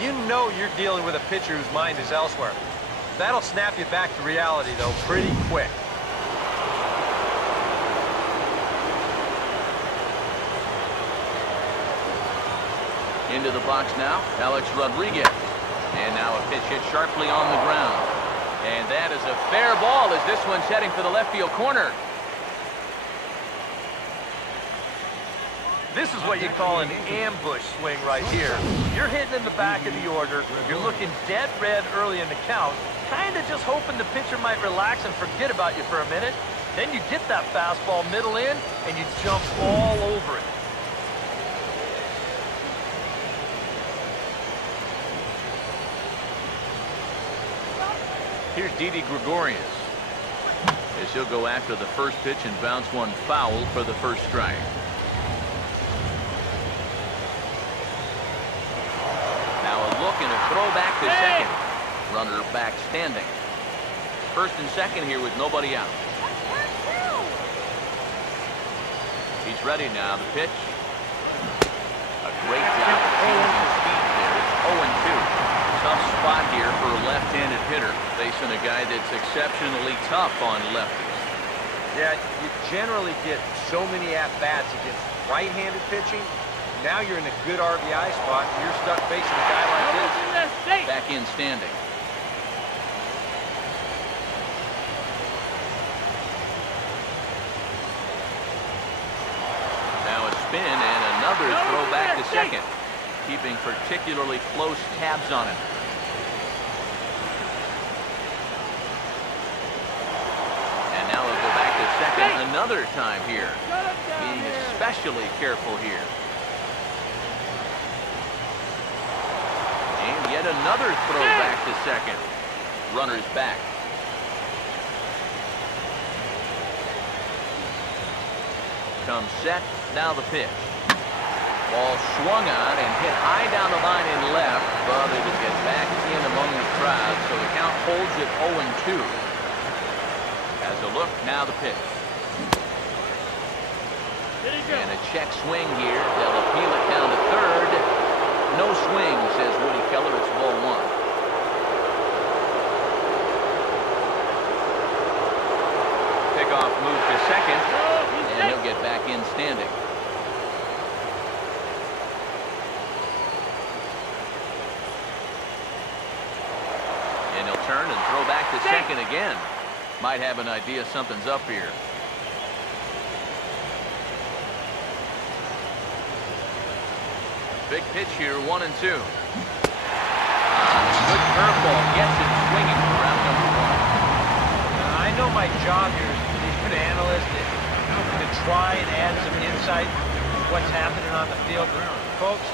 you know you're dealing with a pitcher whose mind is elsewhere. That'll snap you back to reality, though, pretty quick. Into the box now, Alex Rodriguez. And now a pitch hit sharply on the ground. And that is a fair ball as this one's heading for the left field corner. This is what you call an ambush swing right here. You're hitting in the back of the order. You're looking dead red early in the count, kind of just hoping the pitcher might relax and forget about you for a minute. Then you get that fastball middle in, and you jump all over it. Here's Didi Gregorius. As he'll go after the first pitch and bounce one foul for the first strike. Now a look and a throw back to second. Runner back standing. First and second here with nobody out. He's ready now. The pitch. A great job of changing speed there. It's 0-2. Tough spot here for a left-handed hitter, facing a guy that's exceptionally tough on lefties. Yeah, you generally get so many at-bats against right-handed pitching. Now you're in a good RBI spot, and you're stuck facing a guy like this. Back in standing. Now a spin and another throw back to second. Keeping particularly close tabs on him. And now he'll go back to second another time here. Being especially careful here. And yet another throw back to second. Runner's back. Comes set. Now the pitch. Ball swung on and hit high down the line in left, but it'll get back in among the crowd, so the count holds at 0-2. As a look, now the pitch. And a check swing here. They'll appeal it down to third. No swing, says Woody Keller. It's ball one. Pickoff move to second, and he'll get back in standing. Turn and throw back to second again. Might have an idea something's up here. Big pitch here, 1-2. Good curveball gets it swinging for round number one. I know my job here is to be an analyst and to try and add some insight to what's happening on the field. Folks,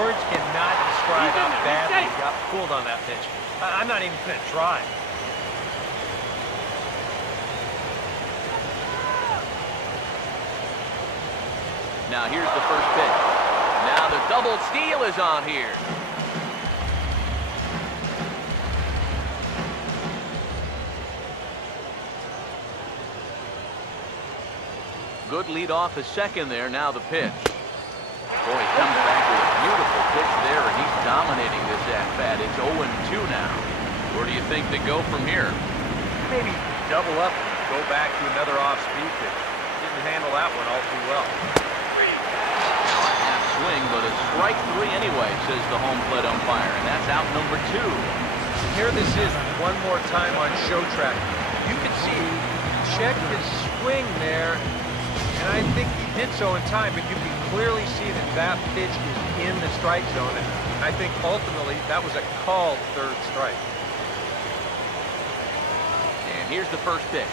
words cannot describe how badly he got fooled on that pitch. I'm not even going to try. Now here's the first pitch. Now the double steal is on here. Good lead off a second there. Now the pitch. Boy, he comes back with a beautiful pitch there, and he's dominating this at-bat. It's 0-2 now. Where do you think they go from here? Maybe double up and go back to another off-speed pitch. Didn't handle that one all too well. Now a half swing, but it's strike three anyway, says the home plate umpire, and that's out number two. Here this is one more time on show track. You can see checked his swing there, and I think he did so in time, but you can clearly see that that pitch is in the strike zone, and I think ultimately that was a called third strike. And here's the first pitch.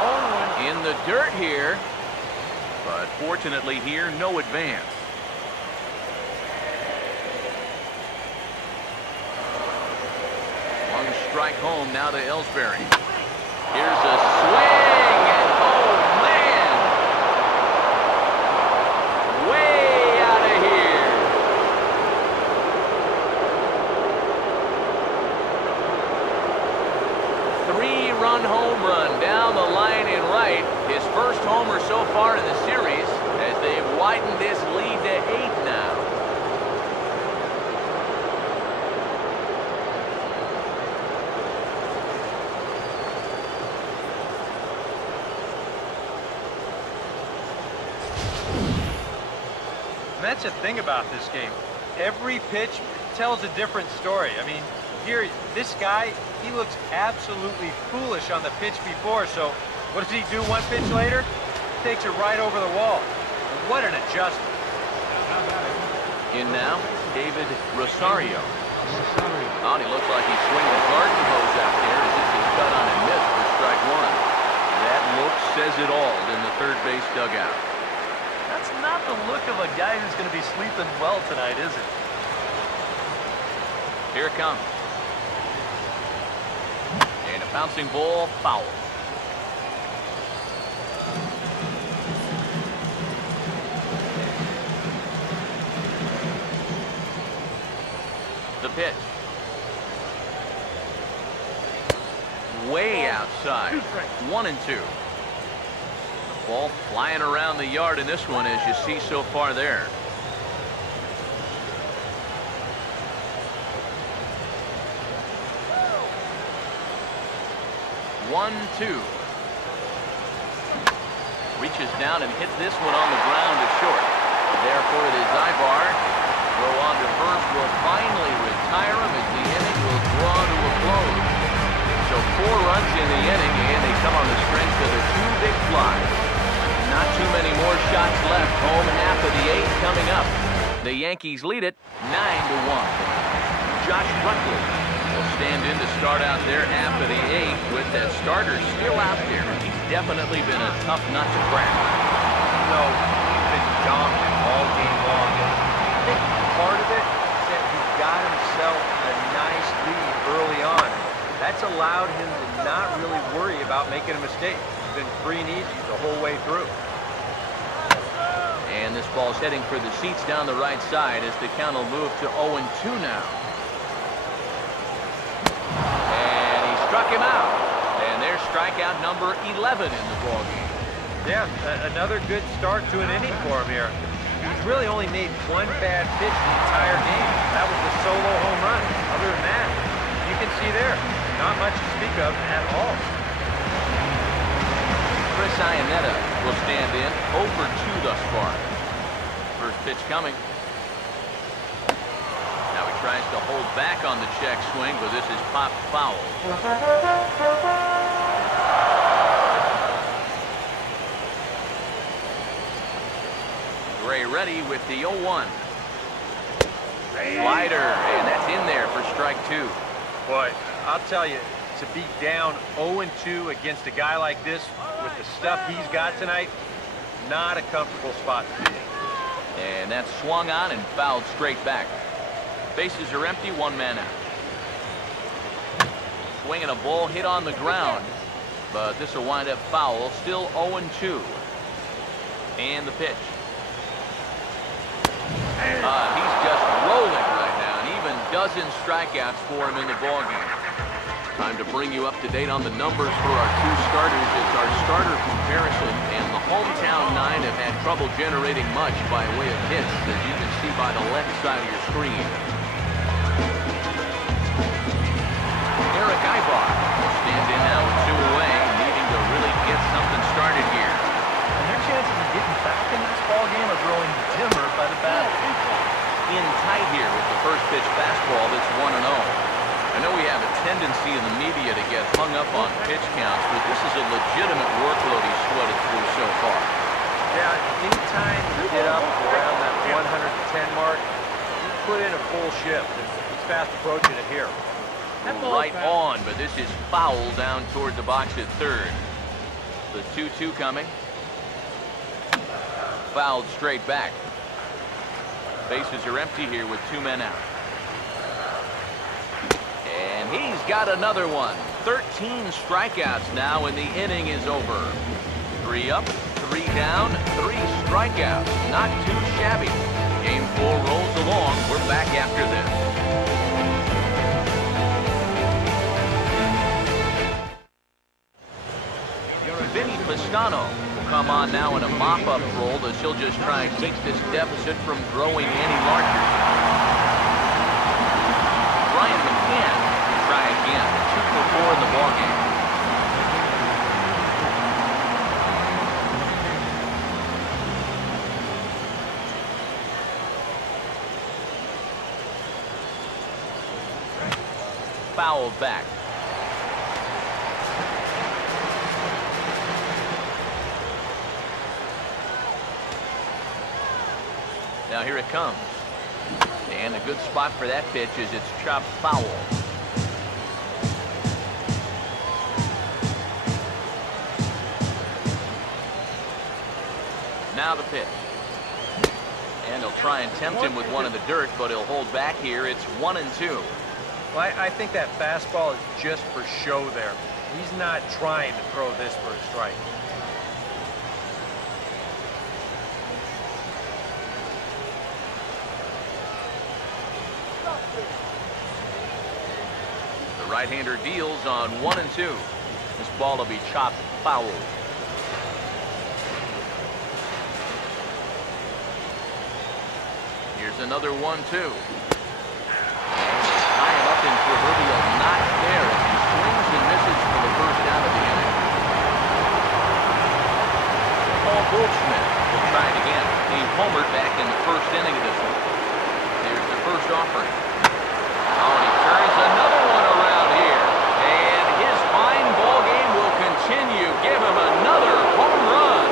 Oh, In the dirt here, but fortunately here, no advance. One strike home now to Ellsbury. Here's a swing, and oh man! Way out of here. Three-run home run down the line in right. His first homer so far in the series as they've widened this lead to 8 now. and that's the thing about this game. Every pitch tells a different story. I mean, here, this guy, he looks absolutely foolish on the pitch before, so what does he do one pitch later? Takes it right over the wall. What an adjustment. In now, David Rosario. Oh, and he looks like he's swinging a garden hose out there as this is cut on and missed for strike one. That look says it all in the third base dugout. That's not the look of a guy who's going to be sleeping well tonight, is it? Here it comes. And a bouncing ball, foul. The pitch. Way outside. 1-2. The ball flying around the yard in this one, as you see so far there. One, two. Reaches down and hits this one on the ground to short. Therefore, it is Ibar. Throw on to first will finally retire him as the inning will draw to a close. So 4 runs in the inning, and they come on the strength of the 2 big flies. Not too many more shots left. Home half of the 8th coming up. The Yankees lead it 9-1. Josh Ruckley will stand in to start out their half of the 8th with that starter still out there. He's definitely been a tough nut to crack. No, he's been dominant all game long. I think part of it is that he got himself a nice lead early on. That's allowed him to not really worry about making a mistake. He's been free and easy the whole way through. And this ball's heading for the seats down the right side as the count will move to 0-2 now. And he struck him out. And there's strikeout number 11 in the ballgame. Yeah, another good start to an inning for him here. He's really only made one bad pitch the entire game. That was the solo home run. Other than that, you can see there, not much to speak of at all. Chris Iannetta will stand in, 0 for 2 thus far. First pitch coming. Now he tries to hold back on the check swing, but this is popped foul. Gray ready with the 0-1. Slider, and that's in there for strike 2. Boy, I'll tell you, to be down 0-2 against a guy like this with the stuff he's got tonight, not a comfortable spot to be in. And that's swung on and fouled straight back. Bases are empty, 1 man out. Swinging a ball hit on the ground, but this will wind up foul. Still 0-2. And the pitch. He's just rolling right now, and even dozens strikeouts for him in the ballgame. Time to bring you up to date on the numbers for our 2 starters. It's our starter comparison, and the hometown 9 have had trouble generating much by way of hits, as you can see by the left side of your screen. Eric Ibar will stand in now with 2 away, needing to really get something started here. And their chances of getting back in this ballgame are growing dimmer by the batter. In tight here with the first pitch fastball that's 1-0. I know we have a tendency in the media to get hung up on pitch count. put in a full shift. He's fast approaching it here. Right on, but this is foul down toward the box at third. The 2-2 coming. Fouled straight back. Bases are empty here with 2 men out. And he's got another one. 13 strikeouts now, and the inning is over. 3 up, 3 down, 3 strikeouts. Not too shabby. Game 4 rolls along. We're back after this. Vinny Pistano will come on now in a mop-up role as he'll just try and keep this deficit from growing any larger. Brian McCann will try again. 2 for 4 in the ballgame. Fouled back. Now here it comes. And a good spot for that pitch is it's chopped foul. Now the pitch. And he'll try and tempt him with one in the dirt, but he'll hold back here. It's 1-2. Well, I think that fastball is just for show there. He's not trying to throw this for a strike. The right-hander deals on 1-2. This ball will be chopped foul. Here's another 1-2. Tie him up in proverbial not there as he swings and misses for the first out of the inning. Paul Goldschmidt will try it again. He homered back in the first inning of this one. Here's the first offering. Oh, and he turns another one around here. And his fine ball game will continue. Give him another home run.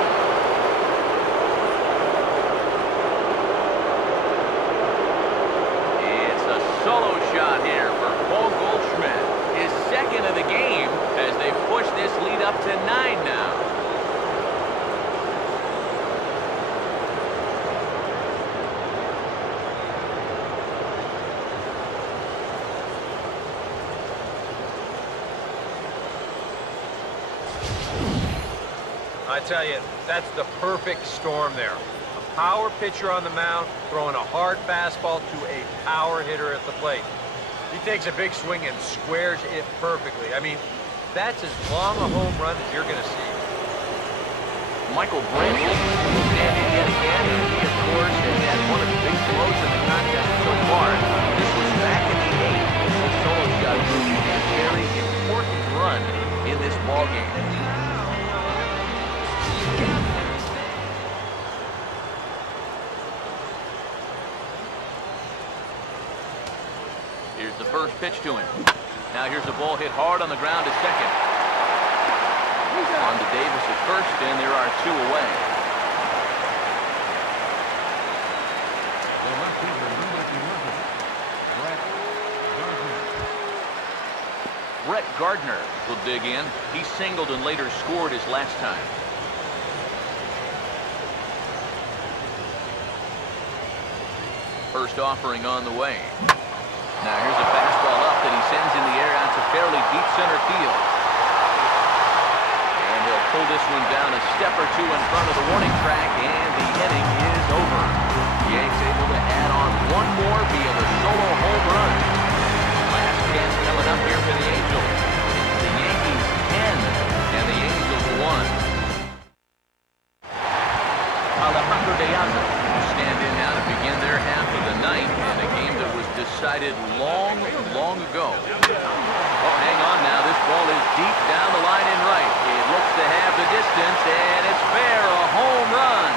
It's a solo shot here for Paul Goldschmidt. His second of the game as they push this lead up to 9 now. I tell you, that's the perfect storm there. A power pitcher on the mound, throwing a hard fastball to a power hitter at the plate. He takes a big swing and squares it perfectly. I mean, that's as long a home run as you're going to see. Michael Brantley will stand in yet again, and he, of course, has had one of the big blows in the contest so far. This was back in the 8th. The solo shot proved a very important run in this ballgame. Here's the first pitch to him. Now here's a ball hit hard on the ground to second. On to Davis at first, and there are 2 away. The left-hander, number 11, Brett Gardner. Brett Gardner will dig in. He singled and later scored his last time. First offering on the way. Now here's a fastball up that he sends in the air out to fairly deep center field. And he'll pull this one down a step or 2 in front of the warning track, and the inning is over. The Yanks able to add on 1 more via the solo home run. Last chance coming up here for the Angels. It's the Yankees 10 and the Angels 1. Alejandro De Aza will stand in now to begin their half of the ninth in a game that was decided long, long ago. Oh, hang on now. This ball is deep down the line in right. It looks to have the distance, and it's fair. A home run.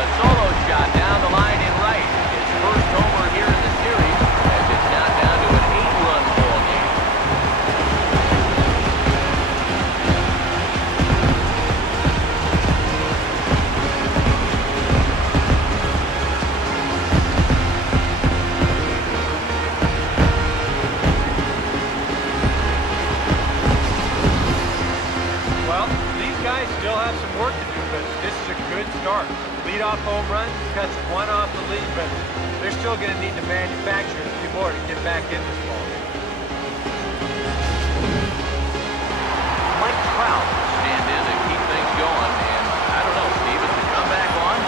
A solo shot down the line in right. His first homer here in the series as it's now down to an 8-run ball game. work to do, but this is a good start. Lead-off home run cuts one off the lead, but they're still going to need to manufacture a few more to get back in this ball. Mike Trout stand in to keep things going, and I don't know, Steve, is the comeback on?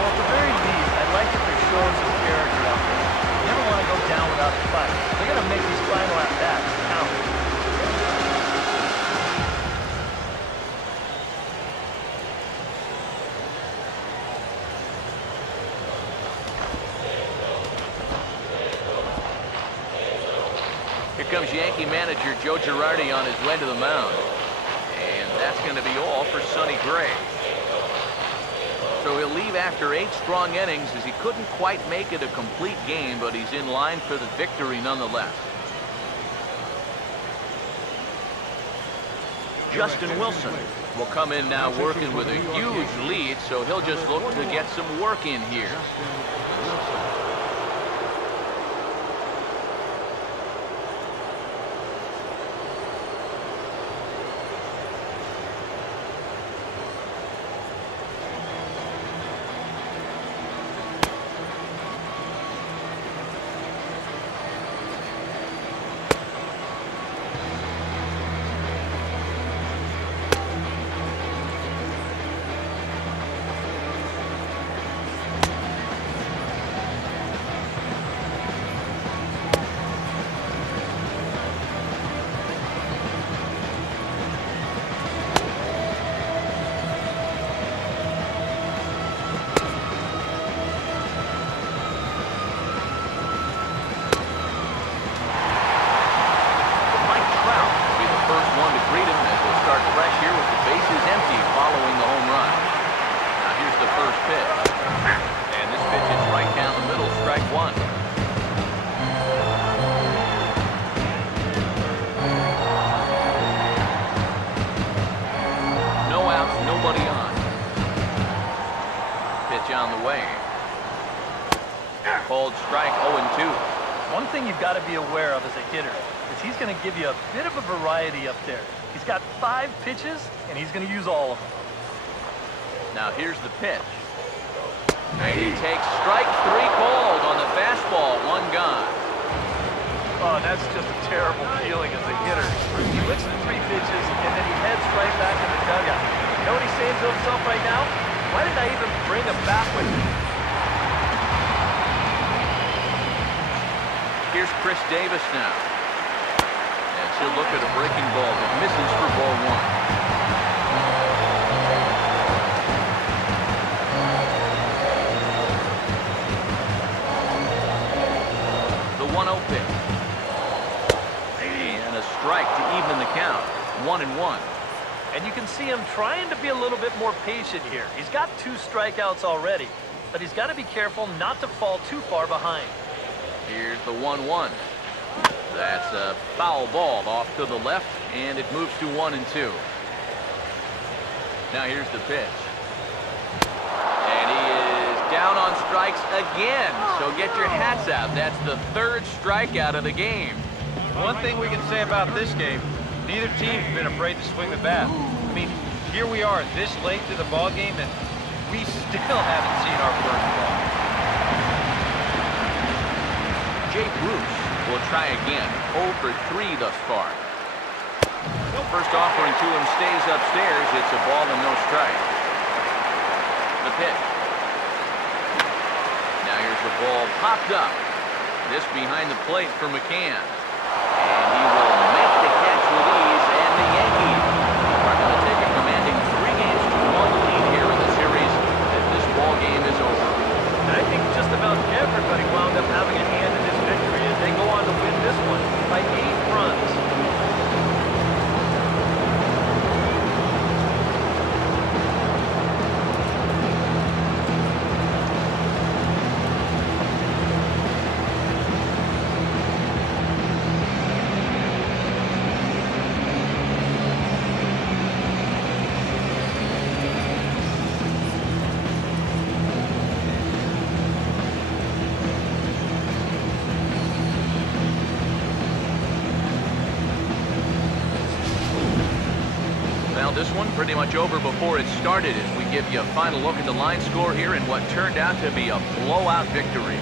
Well, at the very least, I'd like if they're showing some character out there. You never want to go down without a fight. They're going to make these final at-bats count. Here comes Yankee manager Joe Girardi on his way to the mound. And that's going to be all for Sonny Gray. So he'll leave after 8 strong innings as he couldn't quite make it a complete game, but he's in line for the victory nonetheless. Justin Wilson will come in now working with a huge lead, so he'll just look to get some work in here. On the way. Cold strike, 0-2. One thing you've got to be aware of as a hitter is he's going to give you a bit of a variety up there. He's got 5 pitches, and he's going to use all of them. Now here's the pitch. And he takes strike 3 called on the fastball, 1 gone. Oh, that's just a terrible feeling as a hitter. He looks at 3 pitches, and then he heads right back in the dugout. You know what he's saying to himself right now? Why did I even bring him back with me? Here's Chris Davis now. And she'll look at a breaking ball that misses for ball 1. The 1-0 pitch. And a strike to even the count. 1-1. And you can see him trying to be a little bit more patient here. He's got 2 strikeouts already, but he's got to be careful not to fall too far behind. Here's the 1-1. That's a foul ball off to the left, and it moves to 1-2. Now here's the pitch. And he is down on strikes again. So get your hats out. That's the 3rd strikeout of the game. One thing we can say about this game, neither team's been afraid to swing the bat. I mean, here we are this late to the ball game, and we still haven't seen our first ball. Jay Bruce will try again. 0 for 3 thus far. First offering to him stays upstairs. It's a ball and no strike. The pitch. Now here's the ball popped up. This behind the plate for McCann. And he will make the catch with ease, and the Yankees are going to take a commanding 3-1 lead here in the series as this ball game is over. And I think just about everybody wound up having a hand in this victory as they go on to win this one by 8 runs. this one pretty much over before it started as we give you a final look at the line score here in what turned out to be a blowout victory.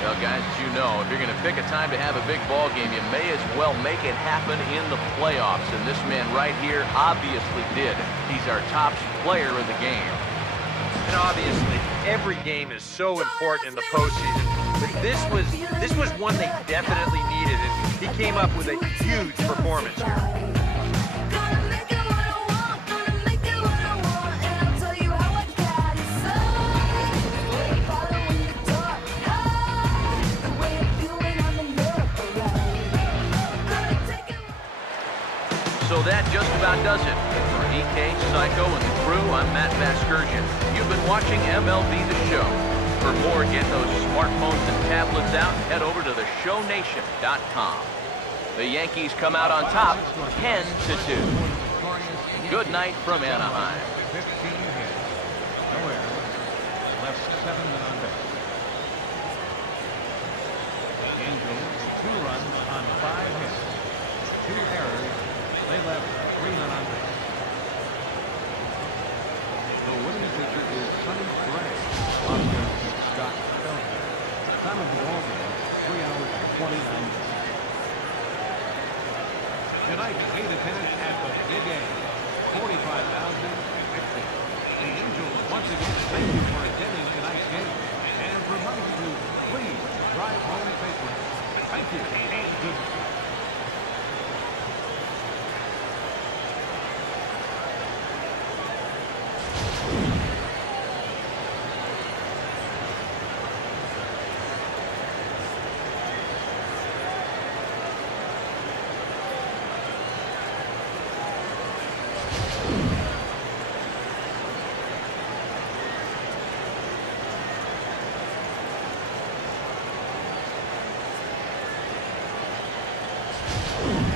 Well, guys, as you know, if you're going to pick a time to have a big ball game, you may as well make it happen in the playoffs. And this man right here obviously did. He's our top player of the game. And obviously, every game is so important in the postseason. But this was one they definitely needed, and he came up with a huge performance here. So that just about does it. For EK, Psycho, and the crew, I'm Matt Vasgersian. You've been watching MLB The Show. For more, get those smartphones and tablets out and head over to theshownation.com. The Yankees come out on top 10-2. Good night from Anaheim. 15 hits. No errors. Left 7 men on base. The Angels 2 runs on 5 hits. 2 errors. They left 3 men on base. The winning pitcher is Sonny Gray. Oscar Scott Felton. Time of the ball game, 3 hours and 29 minutes. Tonight, 8 attendance at the Big A. 45,050. The Angels once again thank you for attending tonight's game. And remind you to please drive home safely. Thank you and good night. Woo!